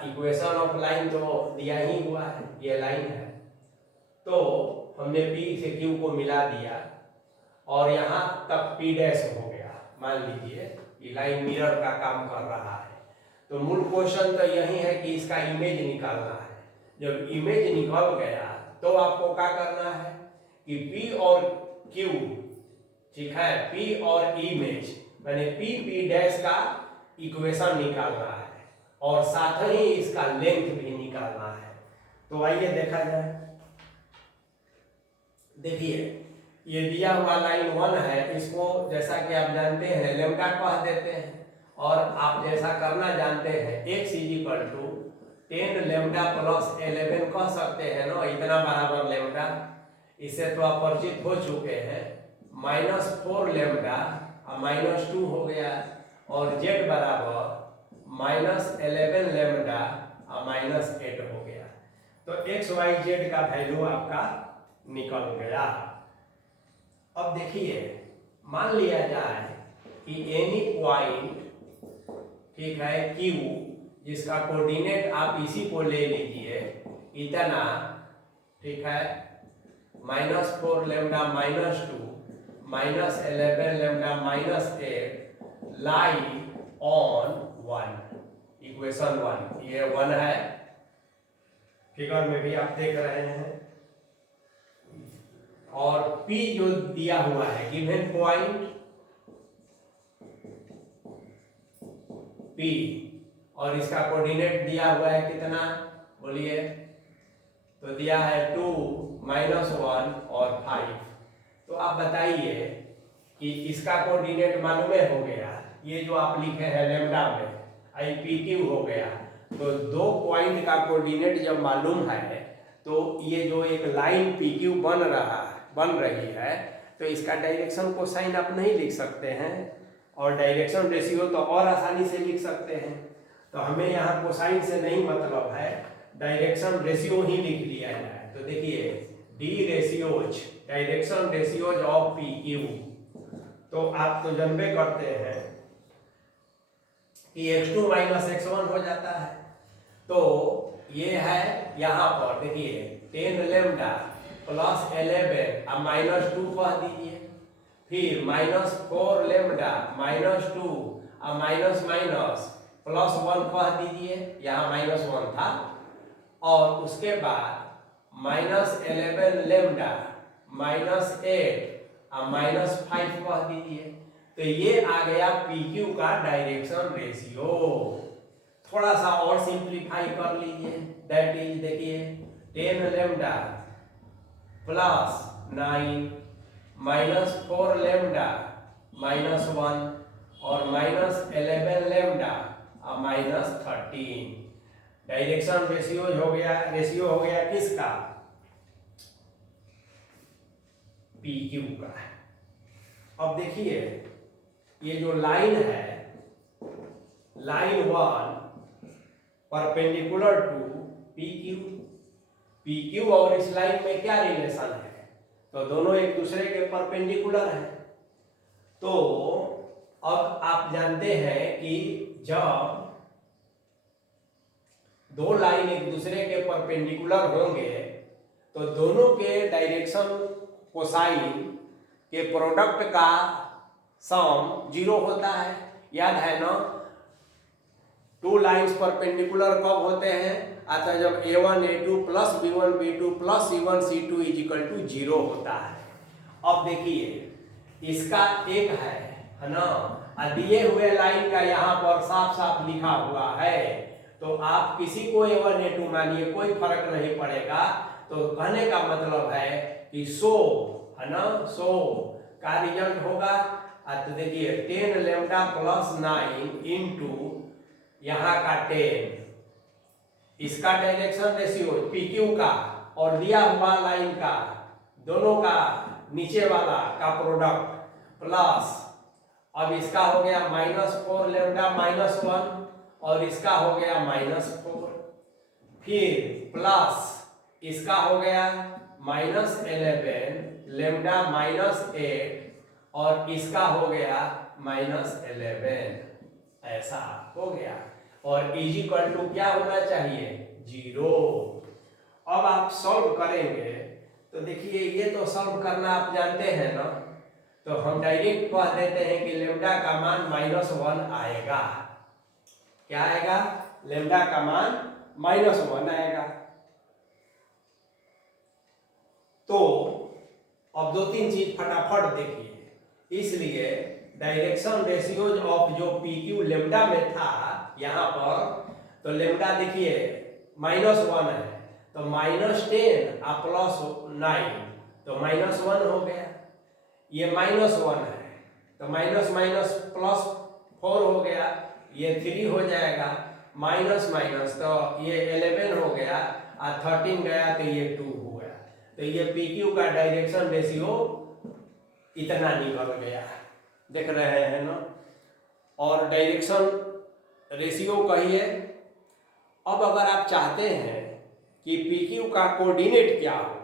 इक्वेशन ऑफ लाइन तो दिया ही हुआ है, ये लाइन है। तो हमने P से Q को मिला दिया और यहाँ तक P डैश हो गया, मान लीजिए ये लाइन मिरर का काम कर रहा है। तो मूल क्वेश्चन तो यही है कि इसका इमेज निकालना है। जब इमेज निकल गया तो आपको क्या करना है कि P और Q, ठीक है, P और इमेज मैंने P डैश का इक्वेशन निकालना है और साथ ही इसका लेंथ भी निकालना है। तो आइए देखा जाए। देखिए ये दिया हुआ लाइन 1 है, इसको जैसा कि आप जानते हैं लेम्डा कह देते हैं, और आप जैसा करना जानते हैं x = 10 लेम्डा प्लस 11 कह सकते हैं ना, इतना बराबर लेम्डा, इससे तो आप परिचित हो चुके हैं। -4 लेम्डा -2 हो गया और z बराबर -11 लेम्डा -8 हो गया। तो x y z का वैल्यू आपका निकल गया। अब देखिए मान लिया जाए कि एनी पॉइंट, ठीक है, Q जिसका कोऑर्डिनेट आप इसी को ले लीजिए, इतना, ठीक है, -4 lambda -2 -11 lambda -8 lie on 1, equation 1, ये 1 है, फिगर में भी आप देख रहे हैं। और P जो दिया हुआ है, गिवन पॉइंट P, और इसका कोऑर्डिनेट दिया हुआ है कितना, बोलिए, तो दिया है 2 -1 और 5। तो आप बताइए कि इसका कोऑर्डिनेट मालूम हो गया, ये जो आप लिखे हैं लेम्डा में IPQ हो गया। तो दो पॉइंट का कोऑर्डिनेट जब मालूम है तो ये जो एक लाइन PQ बन रही है, तो इसका डायरेक्शन को साइन आप नहीं लिख सकते हैं, और डायरेक्शन रेशियो तो और आसानी से लिख सकते हैं। तो हमें यहाँ कोसाइन से नहीं मतलब है, डायरेक्शन रेशियो ही लिख लिया जाए। तो देखिए D ratios, direction ratios of PQ, तो आप तो जानबे करते हैं कि x2 - x1 हो जाता है। तो ये है यहाँ पर देखिए 10 लेम्डा प्लस 11 अब -2 कह दीजिए, फिर -4 लेम्डा -2 अब माइनस +1 कह दीजिए, यहाँ -1 था, और उसके बाद -11 लेम्डा -8 अब -5 कह दीजिए। तो ये आ गया PQ का डायरेक्शन रेशियो। थोड़ा सा और सिंप्लीफाई कर लीजिए, दैट इज देखिए 10 lambda plus 9 minus 4 lambda minus 1 और माइनस 11 लेमडा और माइनस 13। डायरेक्शन रेशियो हो गया किसका? पी क्यू का। अब देखिए ये जो लाइन है, line 1 perpendicular to P Q. P Q और इस लाइन में क्या रिलेशन है? तो दोनों एक दूसरे के परपेंडिकुलर हैं। तो अब आप जानते हैं कि जब दो लाइन एक दूसरे के परपेंडिकुलर होंगे तो दोनों के डायरेक्शन कोसाइन के प्रोडक्ट का सम 0 होता है। याद है ना? टू लाइंस परपेंडिकुलर कब होते हैं? अतः जब a1 a2 plus b1 b2 plus c1 c2 is equal to 0 होता है। अब देखिए इसका एक है ना, दिए हुए लाइन का यहाँ पर साफ साफ लिखा हुआ है, तो आप किसी को a1 a2 मानिए, कोई फर्क नहीं पड़ेगा। तो कहने का मतलब है कि सो है ना, सो का रिजल्ट होगा। तो देखिए 10 लेमडा प्लस 9 इंटू यहाँ का 10, इसका डायरेक्शन रेशियो पी क्यू का और दिया हुआ लाइन का, दोनों का नीचे वाला का प्रोडक्ट प्लस, अब इसका हो गया माइनस 4 लेमडा माइनस 1 और इसका हो गया माइनस 4, फिर प्लस इसका हो गया माइनस 11 लेमडा माइनस 8 और इसका हो गया माइनस 11। ऐसा हो गया और इज इक्वल टू क्या होना चाहिए? 0। अब आप सॉल्व करेंगे तो देखिए ये तो सॉल्व करना आप जानते हैं ना, तो हम डायरेक्ट कह देते हैं कि लेमडा का मान -1 आएगा। क्या आएगा? लेमडा का मान -1 आएगा। तो अब 2-3 चीज फटाफट देखिए। इसलिए डायरेक्शन रेशियोज ऑफ जो पी क्यू लेमडा में था यहाँ पर, तो लेमडा देखिए -1 है, तो -10 और प्लस 9 तो -1 हो गया। ये -1 है तो माइनस माइनस प्लस 4 हो गया, ये 3 हो जाएगा, माइनस माइनस तो ये 11 हो गया और 13 गया तो ये 2 हो गया। तो ये पी क्यू का डायरेक्शन रेशियो इतना निकल गया, देख रहे हैं ना। और डायरेक्शन रेशियो कहिए। अब अगर आप चाहते हैं कि पी क्यू का कोऑर्डिनेट क्या हो,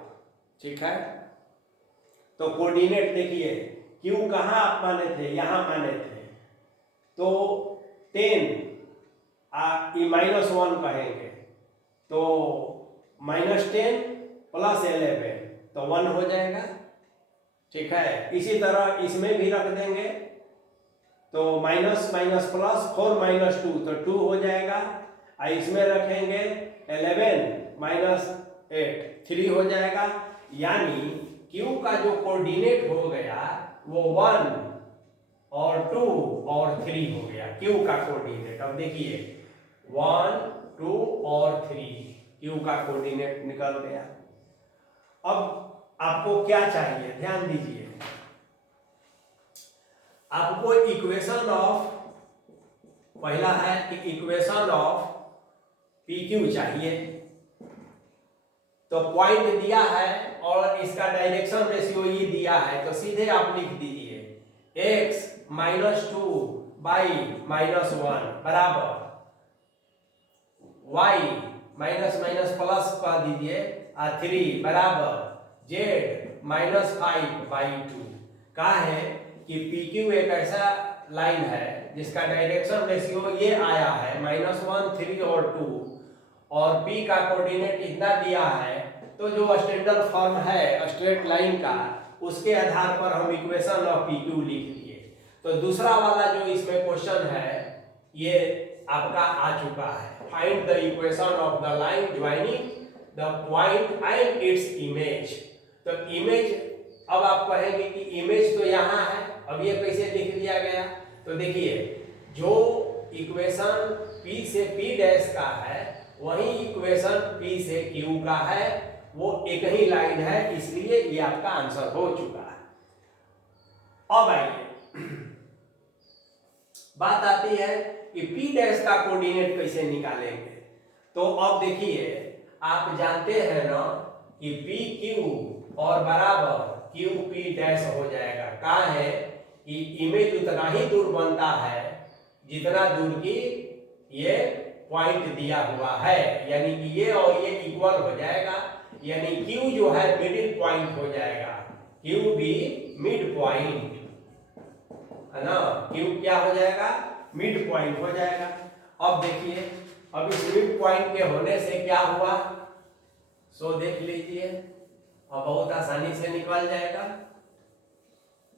ठीक है, तो कोऑर्डिनेट देखिए क्यू कहाँ आप माने थे? यहाँ माने थे, तो 10 -1 कहेंगे तो -10 प्लस 11 तो 1 हो जाएगा, ठीक है। इसी तरह इसमें भी रख देंगे तो माइनस माइनस प्लस 4 - 2 तो 2 हो जाएगा, और इसमें रखेंगे 11 - 8 3 हो जाएगा। यानी Q का जो कोऑर्डिनेट हो गया वो 1 और 2 और 3 हो गया Q का कोऑर्डिनेट। अब देखिए 1 2 और 3 Q का कोऑर्डिनेट निकल गया। अब आपको क्या चाहिए? ध्यान दीजिए, आपको इक्वेशन ऑफ, पहला है कि इक्वेशन ऑफ पी क्यू चाहिए। तो पॉइंट दिया है और इसका डायरेक्शन रेशियो ये दिया है, तो सीधे आप लिख दीजिए x -2 y -1 बराबर y माइनस माइनस प्लस कर दीजिए 3 बराबर z -5/2। कहा है कि पी क्यू एक ऐसा लाइन है जिसका डायरेक्शन रेशियो ये आया है -1 3 और 2, और p का कोऑर्डिनेट इतना दिया है, तो जो स्टैंडर्ड फॉर्म है स्ट्रेट लाइन का, उसके आधार पर हम इक्वेशन ऑफ पी क्यू लिख दिए। तो दूसरा वाला जो इसमें क्वेश्चन है ये आपका आ चुका है, find the equation of the line joining the point and its image. तो इमेज, अब आप कहेंगे कि इमेज तो यहाँ है, अब ये कैसे लिख दिया गया? तो देखिए जो इक्वेशन P से P डैश का है वही इक्वेशन P से Q का है, वो एक ही लाइन है, इसलिए ये आपका आंसर हो चुका है। अब आइए बात आती है कि पी डैश का कोऑर्डिनेट कैसे निकालेंगे। तो अब देखिए, आप जानते हैं ना कि पी क्यू और बराबर क्यू पी डैश हो जाएगा। कहाँ है कि इमेज उतना ही दूर बनता है जितना दूर की ये पॉइंट दिया हुआ है, यानी कि ये और ये इक्वल हो जाएगा, यानी क्यू जो है मिडिल पॉइंट हो जाएगा, क्यू बी मिड पॉइंट है ना, क्यू क्या हो जाएगा, मिड पॉइंट हो जाएगा। अब देखिए, अब इस मिड पॉइंट के होने से क्या हुआ, सो देख लीजिए, अब बहुत आसानी से निकल जाएगा।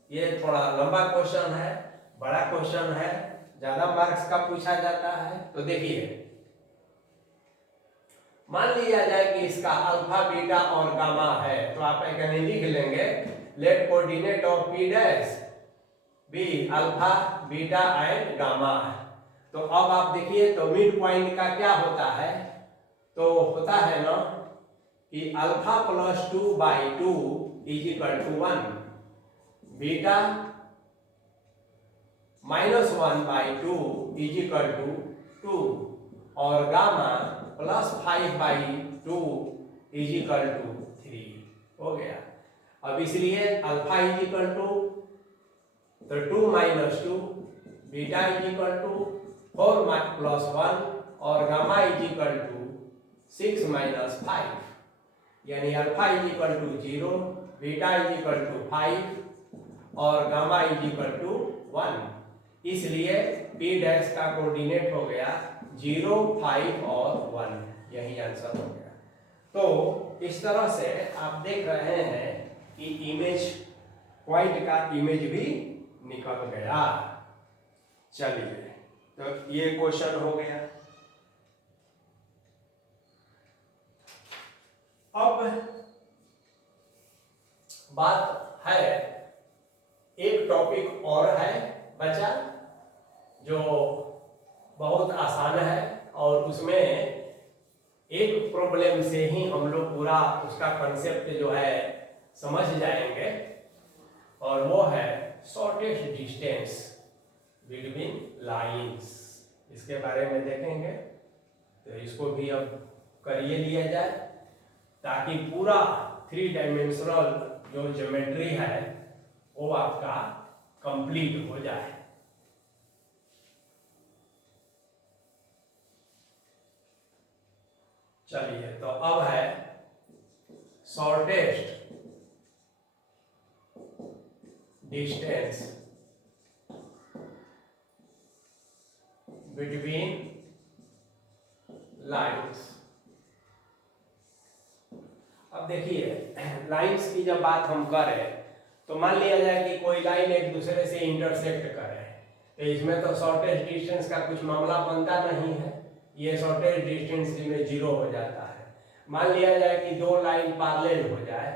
ये थोड़ा लंबा क्वेश्चन है, बड़ा क्वेश्चन है, ज्यादा मार्क्स का पूछा जाता है। तो देखिए, मान लिया जाए कि इसका अल्फा बीटा और गामा है, तो आप एक लिख लेंगे, let coordinate of P dash be alpha beta and gamma. तो अब आप देखिए, तो मिड पॉइंट का क्या होता है, तो होता है ना कि alpha plus 2/2 is equal to 1, beta -1/2 is equal to 2 और gamma plus 5/2 is equal to 3 हो गया। अब इसलिए अल्फा इज इक्वल टू, तो 2 - 2, बीटा इज इक्वल टू 4 + 1 और गामा इज इक्वल टू 6 - 5, यानी alpha is equal to 0, beta is equal to 5 और गामा इज इक्वल टू 1। इसलिए पी डैश का कोऑर्डिनेट हो गया 0, 5 और 1, यही आंसर हो गया। तो इस तरह से आप देख रहे हैं कि इमेज पॉइंट का इमेज भी निकल गया। चलिए, तो ये क्वेश्चन हो गया। अब बात है, एक टॉपिक और है बचा जो बहुत आसान है, और उसमें एक प्रॉब्लम से ही हम लोग पूरा उसका कंसेप्ट जो है समझ जाएंगे, और वो है शॉर्टेस्ट डिस्टेंस बिटवीन लाइंस। इसके बारे में देखेंगे, तो इसको भी अब करिए लिया जाए, ताकि पूरा 3 डायमेंशनल जो ज्योमेट्री है वो आपका कंप्लीट हो जाए। चलिए, तो अब है शॉर्टेस्ट डिस्टेंस बिटवीन लाइंस। अब देखिए, लाइंस की जब बात हम करें, तो मान लिया जाए कि कोई लाइन एक दूसरे से इंटरसेक्ट करे, तो इसमें तो शॉर्टेस्ट डिस्टेंस का कुछ मामला बनता नहीं है, ये शॉर्टेस्ट डिस्टेंस में 0 हो जाता है। मान लिया जाए कि 2 लाइन पैरेलल हो जाए,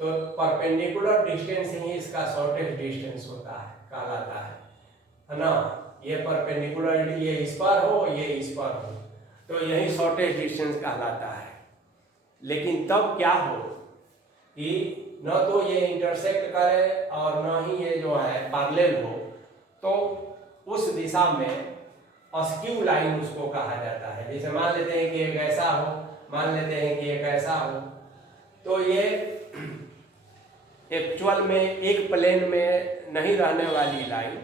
तो परपेंडिकुलर डिस्टेंस ही इसका शॉर्टेस्ट डिस्टेंस होता है, कहलाता है ना। ये परपेंडिकुलर, ये इस पर हो, ये इस पर हो, तो यही शॉर्टेस्ट डिस्टेंस कहलाता है। लेकिन तब क्या हो कि न तो ये इंटरसेक्ट करे और न ही ये जो है पैरेलल हो, तो उस दिशा में अस्क्यू लाइन उसको कहा जाता है। जैसे मान लेते हैं कि एक ऐसा हो, मान लेते हैं कि एक ऐसा हो, तो ये एक्चुअल में एक प्लेन में नहीं रहने वाली लाइन,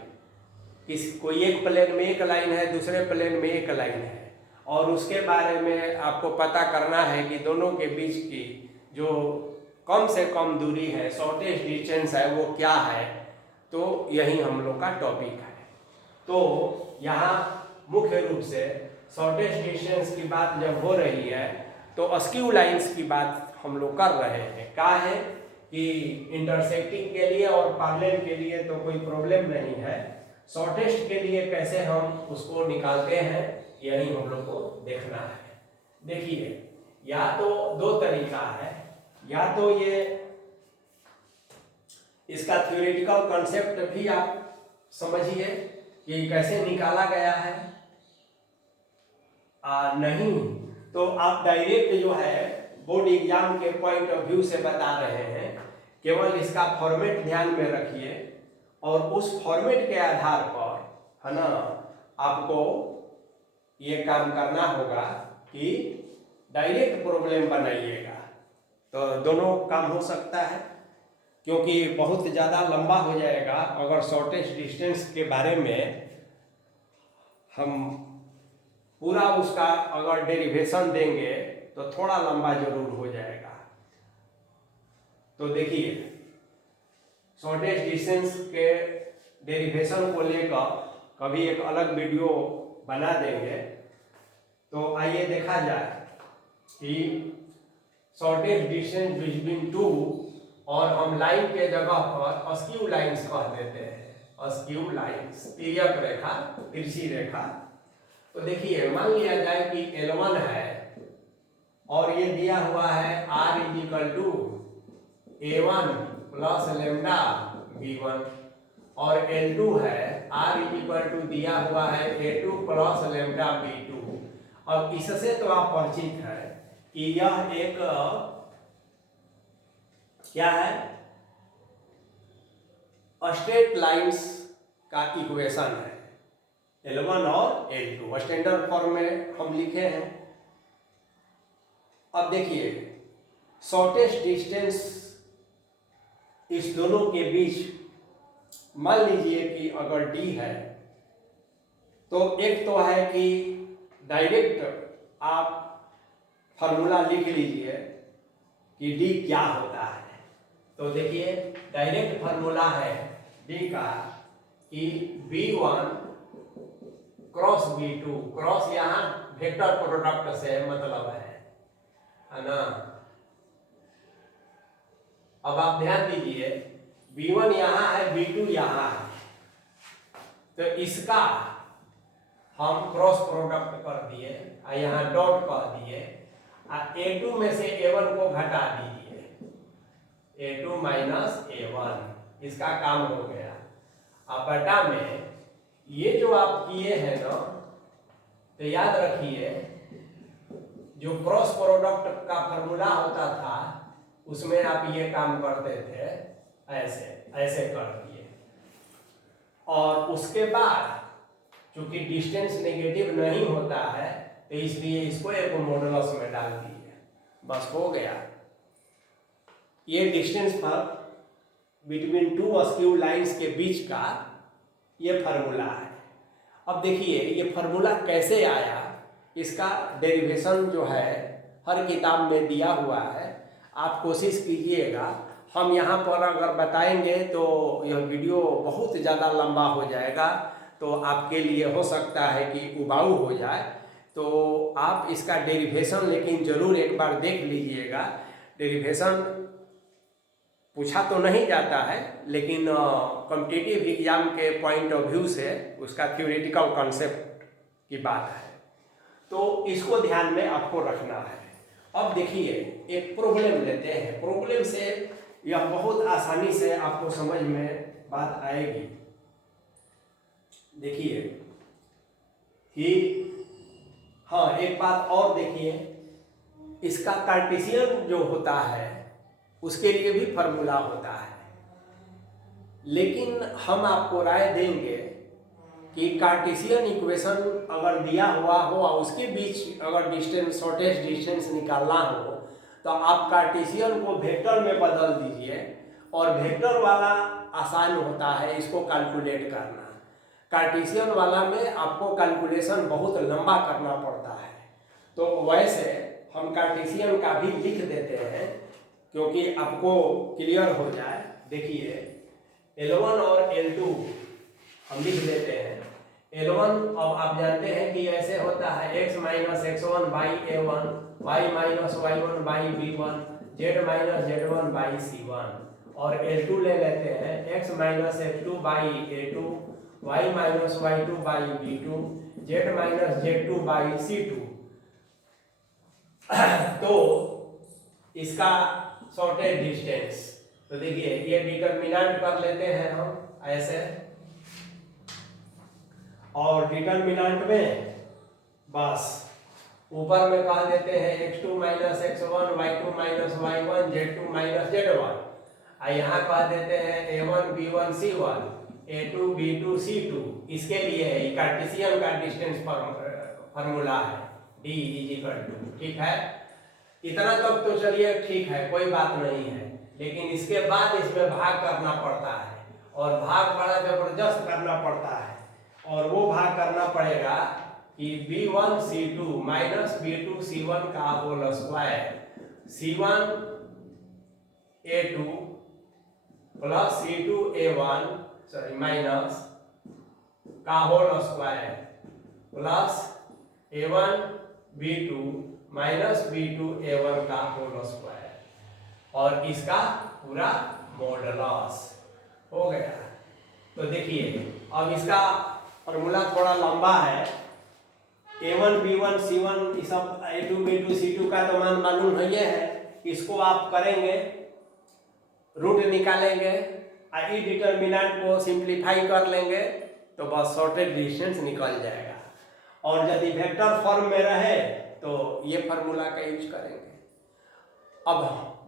कोई एक प्लेन में एक लाइन है, दूसरे प्लेन में एक लाइन है, और उसके बारे में आपको पता करना है कि दोनों के बीच की जो कम से कम दूरी है, शॉर्टेस्ट डिस्टेंस है, वो क्या है। तो यही हम लोग का टॉपिक है। तो यहाँ मुख्य रूप से शॉर्टेस्ट डिस्टेंस की बात जब हो रही है, तो अस्क्यू लाइंस की बात हम लोग कर रहे हैं। क्या है कि इंटरसेक्टिंग के लिए और पैरेलल के लिए तो कोई प्रॉब्लम नहीं है, शॉर्टेस्ट के लिए कैसे हम उसको निकालते हैं, यही हम लोग को देखना है। देखिए, या तो 2 तरीका है, या तो ये इसका थ्योरेटिकल कॉन्सेप्ट भी आप समझिए कि कैसे निकाला गया है, नहीं तो आप डायरेक्ट जो है बोर्ड एग्जाम के पॉइंट ऑफ व्यू से बता रहे हैं, केवल इसका फॉर्मेट ध्यान में रखिए और उस फॉर्मेट के आधार पर, है ना, आपको ये काम करना होगा कि डायरेक्ट प्रॉब्लम बनाइएगा, तो दोनों काम हो सकता है। क्योंकि बहुत ज़्यादा लंबा हो जाएगा अगर शॉर्टेस्ट डिस्टेंस के बारे में हम पूरा उसका अगर डेरिवेशन देंगे तो थोड़ा लंबा जरूर हो जाएगा। तो देखिए, शॉर्टेस्ट डिस्टेंस के डेरिवेशन को लेकर कभी एक अलग वीडियो बना देंगे। तो आइए देखा जाए कि शॉर्टेस्ट डिस्टेंस बिटवीन टू, और हम लाइन के जगह पर अस्क्यू लाइंस कह देते हैं, अस्क्यू लाइंस, तिर्यक रेखा, तिरछी रेखा। तो देखिए, मान लिया जाए कि L1 है और ये दिया हुआ है R = A1 plus lambda B1, और L2 है R दिया हुआ है A2 प्लस लेमडा B2। अब इससे तो आप परिचित है कि यह एक क्या है, स्ट्रेट लाइंस का इक्वेशन है, L1 और L2 स्टैंडर्ड फॉर्म में हम लिखे हैं। अब देखिए, शॉर्टेस्ट डिस्टेंस इस दोनों के बीच मान लीजिए कि अगर D है, तो एक तो है कि डायरेक्ट आप फार्मूला लिख लीजिए कि D क्या होता है। तो देखिए, डायरेक्ट फार्मूला है D का कि B1 क्रॉस B2, क्रॉस यहाँ वेक्टर प्रोडक्ट से मतलब है ना। अब आप ध्यान दीजिए, B1 यहाँ है, B2 यहाँ है, तो इसका हम क्रॉस प्रोडक्ट कर दिए, यहाँ डॉट कर दिए, A2 में से A1 को घटा दीजिए, A2 माइनस A1, इसका काम हो गया। अब बटा में ये जो आप किए हैं ना, तो याद रखिए, जो क्रॉस प्रोडक्ट का फॉर्मूला होता था उसमें आप ये काम करते थे, ऐसे ऐसे कर दिए, और उसके बाद चूंकि डिस्टेंस नेगेटिव नहीं होता है तो इसलिए इसको एक मॉडुलस में डाल दिए, बस हो गया। ये डिस्टेंस पर बिटवीन टू अस्क्यू लाइंस के बीच का ये फार्मूला है। अब देखिए, ये फार्मूला कैसे आया, इसका डेरिवेशन जो है हर किताब में दिया हुआ है, आप कोशिश कीजिएगा। हम यहाँ पर अगर बताएंगे तो यह वीडियो बहुत ज़्यादा लंबा हो जाएगा, तो आपके लिए हो सकता है कि उबाऊ हो जाए, तो आप इसका डेरिवेशन लेकिन ज़रूर एक बार देख लीजिएगा। डेरिवेशन पूछा तो नहीं जाता है, लेकिन कॉम्पिटिटिव एग्जाम के पॉइंट ऑफ व्यू से उसका थ्योरेटिकल कॉन्सेप्ट की बात है, तो इसको ध्यान में आपको रखना है। अब देखिए, एक प्रॉब्लम लेते हैं, प्रॉब्लम से यह बहुत आसानी से आपको समझ में बात आएगी। देखिए कि हाँ, एक बात और देखिए, इसका कार्टेशियन जो होता है उसके लिए भी फार्मूला होता है, लेकिन हम आपको राय देंगे कि कार्टेशियन इक्वेशन अगर दिया हुआ हो और उसके बीच अगर डिस्टेंस, शॉर्टेस्ट डिस्टेंस निकालना हो, तो आप कार्टेशियन को वेक्टर में बदल दीजिए, और वेक्टर वाला आसान होता है इसको कैलकुलेट करना। कार्टेशियन वाला में आपको कैलकुलेशन बहुत लंबा करना पड़ता है, तो वैसे हम कार्टेशियन का भी लिख देते हैं क्योंकि आपको क्लियर हो जाए। देखिए, L1 और L2 हम लिख देते हैं। L1 अब आप जानते हैं कि ऐसे होता है, x minus x1 by A1, y minus y1 by B1, z minus z1 by C1, और L2 ले लेते हैं x minus x2 by A2, y minus y2 by B2, z minus z2 by C2। तो इसका शॉर्टेज डिस्टेंस, तो देखिए ये डिटर्मिनेंट कर लेते हैं हम ऐसे, और डिटर्मिनेंट में बस ऊपर में कह देते हैं x2 minus x1, y2 minus y1, z2 minus z1, और यहाँ कह देते हैं a1 b1 c1, a2 b2 c2। इसके लिए कार्टेशियन का डिस्टेंस फार्मूला है d इज इक्वल टू, ठीक है। इतना तक तो चलिए ठीक है, कोई बात नहीं है, लेकिन इसके बाद इसमें भाग करना पड़ता है, और भाग बड़ा जबरदस्त करना पड़ता है, और वो भाग करना पड़ेगा कि b1 c2 minus b2 c1 का whole square, c1 a2 plus c2 a1 sorry minus का whole square plus a1 b2 minus b2 a1 का होल स्क्वायर, और इसका पूरा मॉडुलस हो गया। तो देखिए अब इसका फॉर्मूला थोड़ा लंबा है, a1 b1 c1 ये सब a2 b2 c2 का तो मान मालूम है, इसको आप करेंगे रूट निकालेंगे, ई डिटर्मिनेंट को सिंप्लीफाई कर लेंगे तो बस शॉर्टेज डिस्टेंस निकल जाएगा। और यदि वेक्टर फॉर्म में रहे तो ये फार्मूला का यूज करेंगे। अब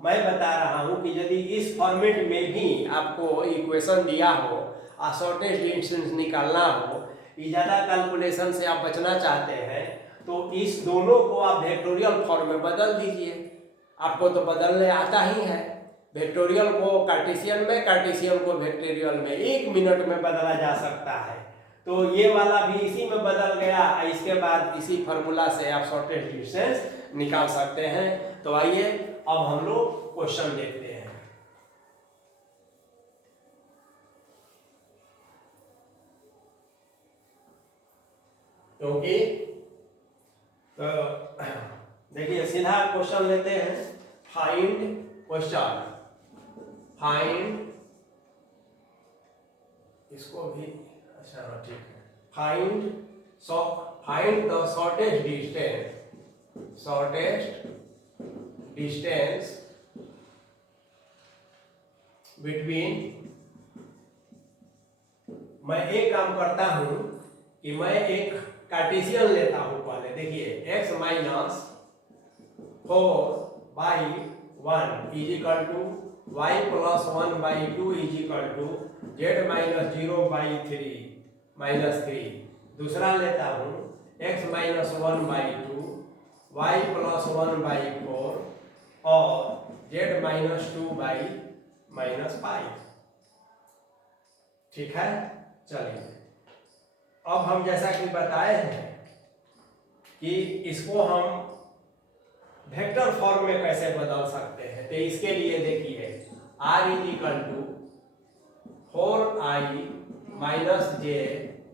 मैं बता रहा हूँ कि यदि इस फॉर्मेट में भी आपको इक्वेशन दिया हो और शॉर्टेज डिस्टेंस निकालना हो, ज़्यादा कैलकुलेशन से आप बचना चाहते हैं, तो इस दोनों को आप वेक्टोरियल फॉर्म में बदल दीजिए। आपको तो बदलने आता ही है, वेक्टोरियल को कार्टेशियन में, कार्टेशियन को वेक्टोरियल में 1 मिनट में बदला जा सकता है। तो ये वाला भी इसी में बदल गया, इसके बाद इसी फार्मूला से आप शॉर्टेज डिस्टेंस निकाल सकते हैं। तो आइए अब हम लोग क्वेश्चन देखते हैं। क्योंकि तो देखिए सीधा क्वेश्चन लेते हैं, फाइंड क्वेश्चन, फाइंड इसको भी अच्छा ठीक है, find the shortest distance between. मैं एक काम करता हूं कि मैं एक कार्टेशियन लेता हूं पहले। देखिए x minus 4/1 is equal to y plus 1/2 is equal to z minus 0/3 minus 3। दूसरा लेता हूं x माइनस 1/2 y प्लस 1/4 और z माइनस 2/-5। ठीक है, चलिए अब हम जैसा कि बताए हैं कि इसको हम वेक्टर फॉर्म में कैसे बदल सकते हैं। तो इसके लिए देखिए r is equal to 4i minus j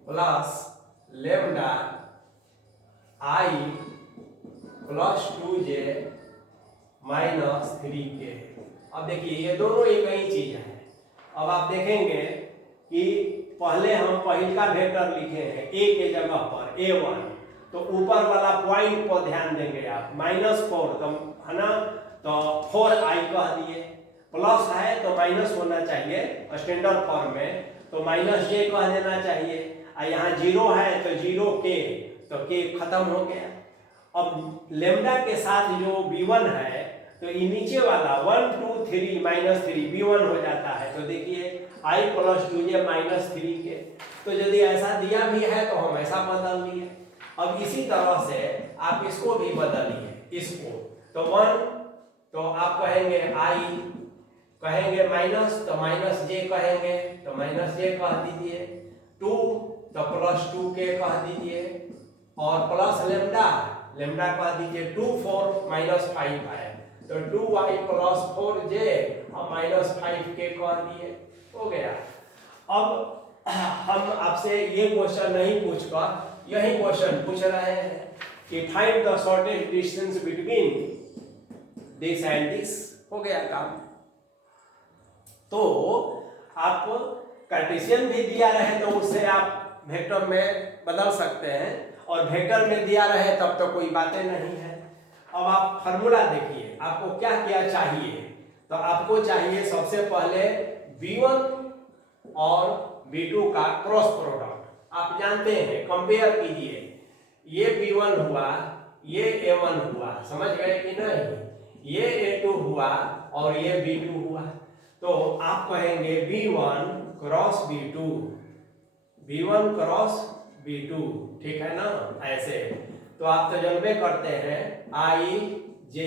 plus lambda i plus 2j minus 3k। अब देखिए ये दोनों एक ही चीज है। अब आप देखेंगे कि पहले हम पहला वेक्टर लिखे हैं a के जगह पर a1, तो ऊपर वाला पॉइंट पर ध्यान देंगे आप, -4 तो है ना, तो 4i कह दिए, प्लस है तो माइनस होना चाहिए स्टैंडर्ड फॉर्म में, तो -j कह देना चाहिए, और यहाँ 0 है तो 0k, तो k खत्म हो गया। अब लेमडा के साथ जो b1 है तो ये नीचे वाला 1 2 3 -3 b1 हो जाता है। तो देखिए i plus 2j minus 3k। तो यदि ऐसा दिया भी है तो हम ऐसा बदल दिए। अब इसी तरह से आप इसको भी बदलिए, इसको तो 1 तो आप कहेंगे i, कहेंगे माइनस तो माइनस j कहेंगे तो माइनस j कह दीजिए, 2 तो प्लस 2k कह दीजिए, और प्लस लेमडा, लेमडा कह दीजिए 2 4 -5 है तो 2y प्लस 4j और -5k कह दिए, हो गया। अब हम आपसे ये क्वेश्चन नहीं पूछकर यही क्वेश्चन पूछ रहे हैं कि find the shortest distance between this and this, हो गया काम। तो आपको कार्टेशियन भी दिया रहे तो उससे आप वेक्टर में बदल सकते हैं, और वेक्टर में दिया रहे तब तो कोई बातें नहीं है। अब आप फार्मूला देखिए, आपको क्या क्या चाहिए। तो आपको चाहिए सबसे पहले b1 और b2 का क्रॉस प्रोडक्ट। आप जानते हैं, कंपेयर कीजिए, ये b1 हुआ ये A1 हुआ, समझ गए कि नहीं? ये A2 हुआ और ये B2 हुआ। तो आप कहेंगे B1 cross B2, B1 cross B2, ठीक है ना? ऐसे तो आप तजर्बे करते हैं I J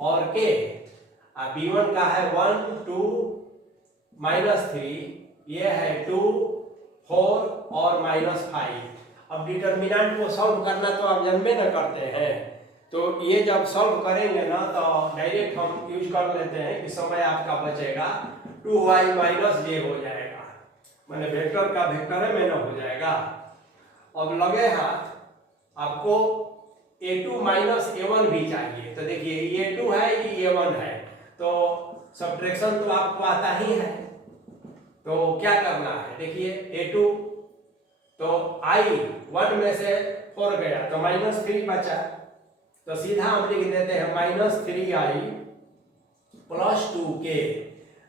और K। B1 का है 1 2 -3, ये है 2 4 और -5। अब डिटर्मिनेंट को सॉल्व करना तो आप जानबे न करते हैं, तो ये जब सॉल्व करेंगे ना तो डायरेक्ट हम यूज कर लेते हैं कि समय आपका बचेगा 2y - j हो जाएगा, माने वेक्टर का वेक्टर है मैंने हो जाएगा। अब लगे हाथ आपको A2 - A1 भी चाहिए, तो देखिए ये A2 है ये A1 है, तो सब्ट्रैक्शन तो आपको आता ही है। तो क्या करना है, देखिए A2 तो I 1 में से 4 गया तो -3 बचा, तो सीधा हम लिख देते हैं -3i + 2k।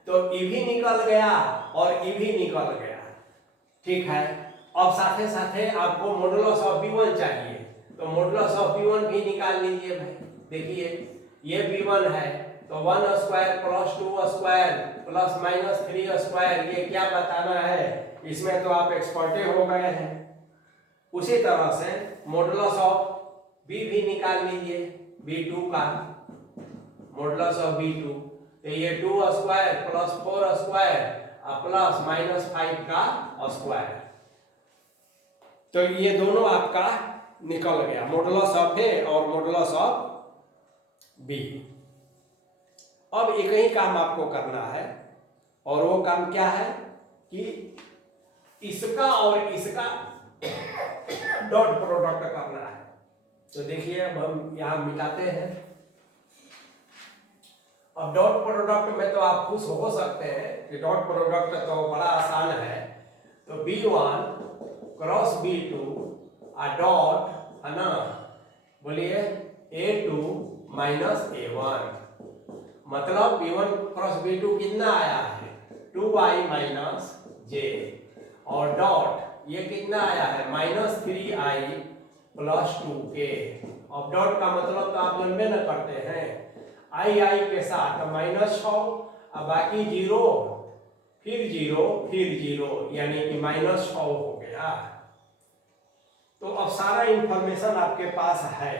तो E भी निकल गया और E भी निकल गया, ठीक है। अब साथे साथे आपको मॉडुलस ऑफ B1 चाहिए, तो मॉडुलस ऑफ B1 भी निकाल लीजिए भाई। देखिए ये B1 है तो 1 स्क्वायर + 2 स्क्वायर + -3 स्क्वायर, ये क्या बताना है, इसमें तो आप एक्सपर्टे हो गए हैं। उसी तरह से मॉडुलस ऑफ B भी निकाल लीजिए, B2 का मॉडुलस ऑफ B2, तो ये 2 स्क्वायर + 4 स्क्वायर प्लस -5 का स्क्वायर, तो ये दोनों आपका निकल गया, मॉडुलस ऑफ A और मॉडुलस ऑफ B। अब एक ही काम आपको करना है, और वो काम क्या है कि इसका और इसका डॉट प्रोडक्ट करना है। तो देखिए अब हम यहाँ मिटाते हैं। अब डॉट प्रोडक्ट में तो आप खुश हो सकते हैं कि डॉट प्रोडक्ट तो बड़ा आसान है, तो B1 क्रॉस B2 डॉट है ना, बोलिए A2 - A1, मतलब B1 क्रॉस B2 कितना आया है 2y - j, और डॉट ये कितना आया है -3i + 2k। अब डॉट का मतलब तो आप जानबे न करते हैं, i के साथ -6 और बाकी 0 फिर 0 फिर 0, यानी कि -6 हो गया। तो अब सारा इंफॉर्मेशन आपके पास है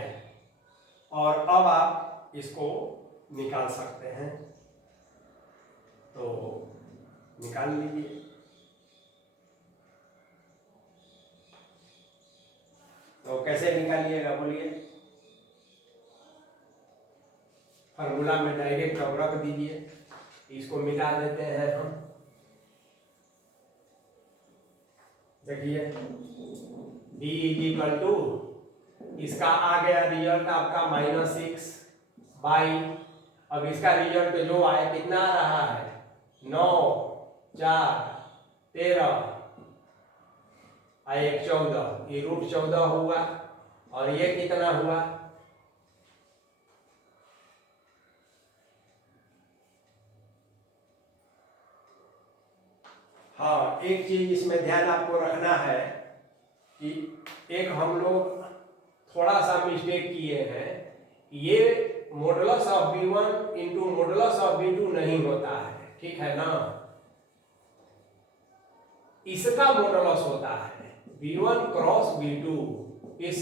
और अब आप इसको निकाल सकते हैं, तो निकाल लीजिए। तो कैसे निकालिएगा बोलिए, फार्मूला में डायरेक्ट अब रख दीजिए, इसको मिटा देते हैं हम। देखिए D = इसका आ गया रिजल्ट आपका -6 बाई, अब इसका रिजल्ट जो आए कितना आ रहा है 9 4 13 1 14, ये √14 हुआ, और ये कितना हुआ हाँ, एक चीज इसमें ध्यान आपको रखना है कि एक हम लोग थोड़ा सा मिस्टेक किए हैं, ये modulus of B1 into modulus of B2 नहीं होता है, ठीक है ना, इसका मॉडुलस होता है B1 क्रॉस B2। इस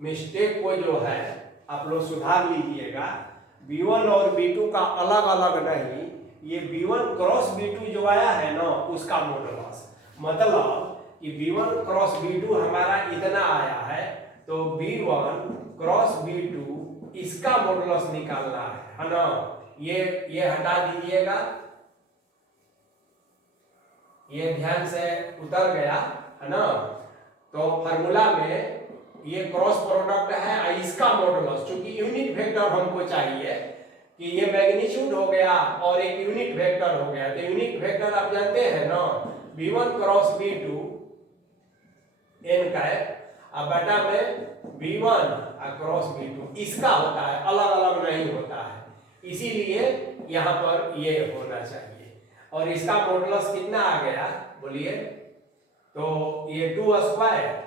मिस्टेक को जो है आप लोग सुधार लीजिएगा, B1 और B2 का अलग अलग नहीं, ये B1 क्रॉस B2 जो आया है ना उसका मॉडुलस, मतलब कि B1 क्रॉस B2 हमारा इतना आया है, तो B1 क्रॉस B2 इसका मॉडुलस निकालना है ना। ये हटा दीजिएगा, ये ध्यान से उतर गया है ना। तो फार्मूला में ये क्रॉस प्रोडक्ट है, इसका मॉडुलस, चूंकि यूनिट वेक्टर हमको चाहिए कि ये मैग्नीट्यूड हो गया और एक यूनिट वेक्टर हो गया, तो यूनिट वेक्टर आप जानते हैं ना B1 cross B2 n cap, अब बटा में B1 क्रॉस B2 इसका होता है, अलग अलग नहीं होता है, इसीलिए यहाँ पर ये होना चाहिए। और इसका मॉडुलस कितना आ गया बोलिए, तो ये 2 स्क्वायर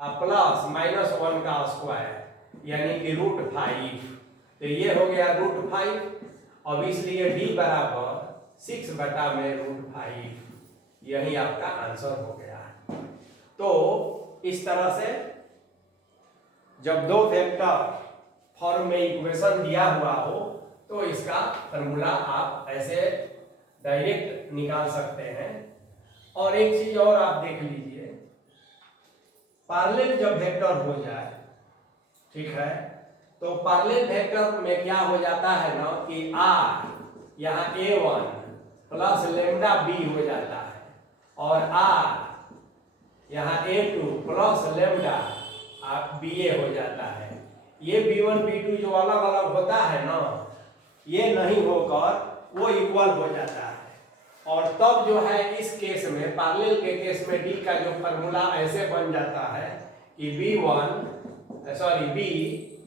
प्लस -1 का स्क्वायर, यानी कि √5। तो ये हो गया √5। अब इसलिए d बराबर 6/में √5। यही आपका आंसर हो गया। तो इस तरह से जब दो वेक्टर फॉर्म में इक्वेशन दिया हुआ हो तो इसका फॉर्मूला आप ऐसे डायरेक्ट निकाल सकते हैं। और एक चीज और आप देख लीजिए, पैरेलल जब वेक्टर हो जाए, ठीक है, तो पैरेलल वेक्टर में क्या हो जाता है ना कि r यहाँ a1 प्लस लेमडा b हो जाता है और r यहाँ a2 प्लस लेमडा ba हो जाता है। ये b1 b2 जो अलग अलग होता है ना, ये नहीं होकर वो इक्वल हो जाता है। और तब जो है इस केस में, पैरेलल के केस में d का जो फॉर्मूला ऐसे बन जाता है कि b,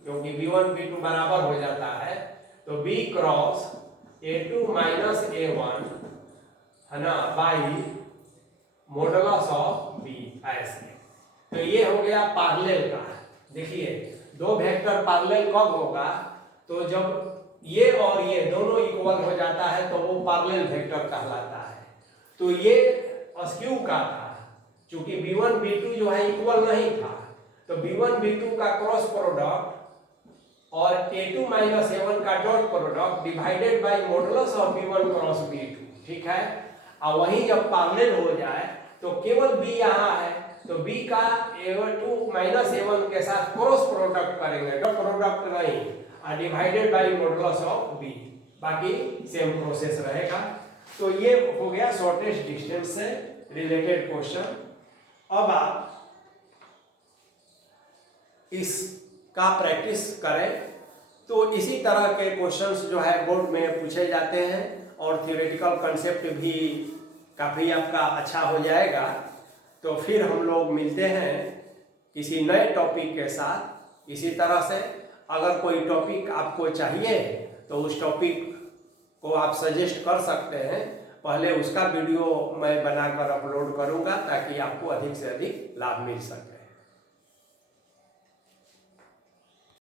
क्योंकि b1 b2 बराबर हो जाता है, तो b cross a2 minus a1 है ना बाई मॉडुलस ऑफ b, ऐसे। तो ये हो गया पैरेलल का। देखिए दो वेक्टर पैरेलल कब होगा, तो जब ये और ये दोनों इक्वल हो जाता है तो वो पैरेलल वेक्टर कहलाता है। तो ये अस्क्यू का था, चूंकि b1 b2 जो है इक्वल नहीं था, तो b1 b2 का क्रॉस प्रोडक्ट और a2 माइनस a1 का dot product divided by modulus of b1 cross b2, ठीक है। और वही जब पैरेलल हो जाए तो केवल b यहाँ है, तो b का a2 माइनस a1 के साथ क्रॉस प्रोडक्ट करेंगे, डॉट प्रोडक्ट नहीं, और divided by modulus of b, बाकी सेम प्रोसेस रहेगा। तो ये हो गया शॉर्टेस्ट डिस्टेंस से रिलेटेड क्वेश्चन। अब आप इसका प्रैक्टिस करें तो इसी तरह के क्वेश्चंस जो है बोर्ड में पूछे जाते हैं और थियोरेटिकल कंसेप्ट भी काफ़ी आपका अच्छा हो जाएगा। तो फिर हम लोग मिलते हैं किसी नए टॉपिक के साथ। इसी तरह से अगर कोई टॉपिक आपको चाहिए तो उस टॉपिक को आप सजेस्ट कर सकते हैं। पहले उसका वीडियो मैं बनाकर अपलोड करूंगा ताकि आपको अधिक से अधिक लाभ मिल सके।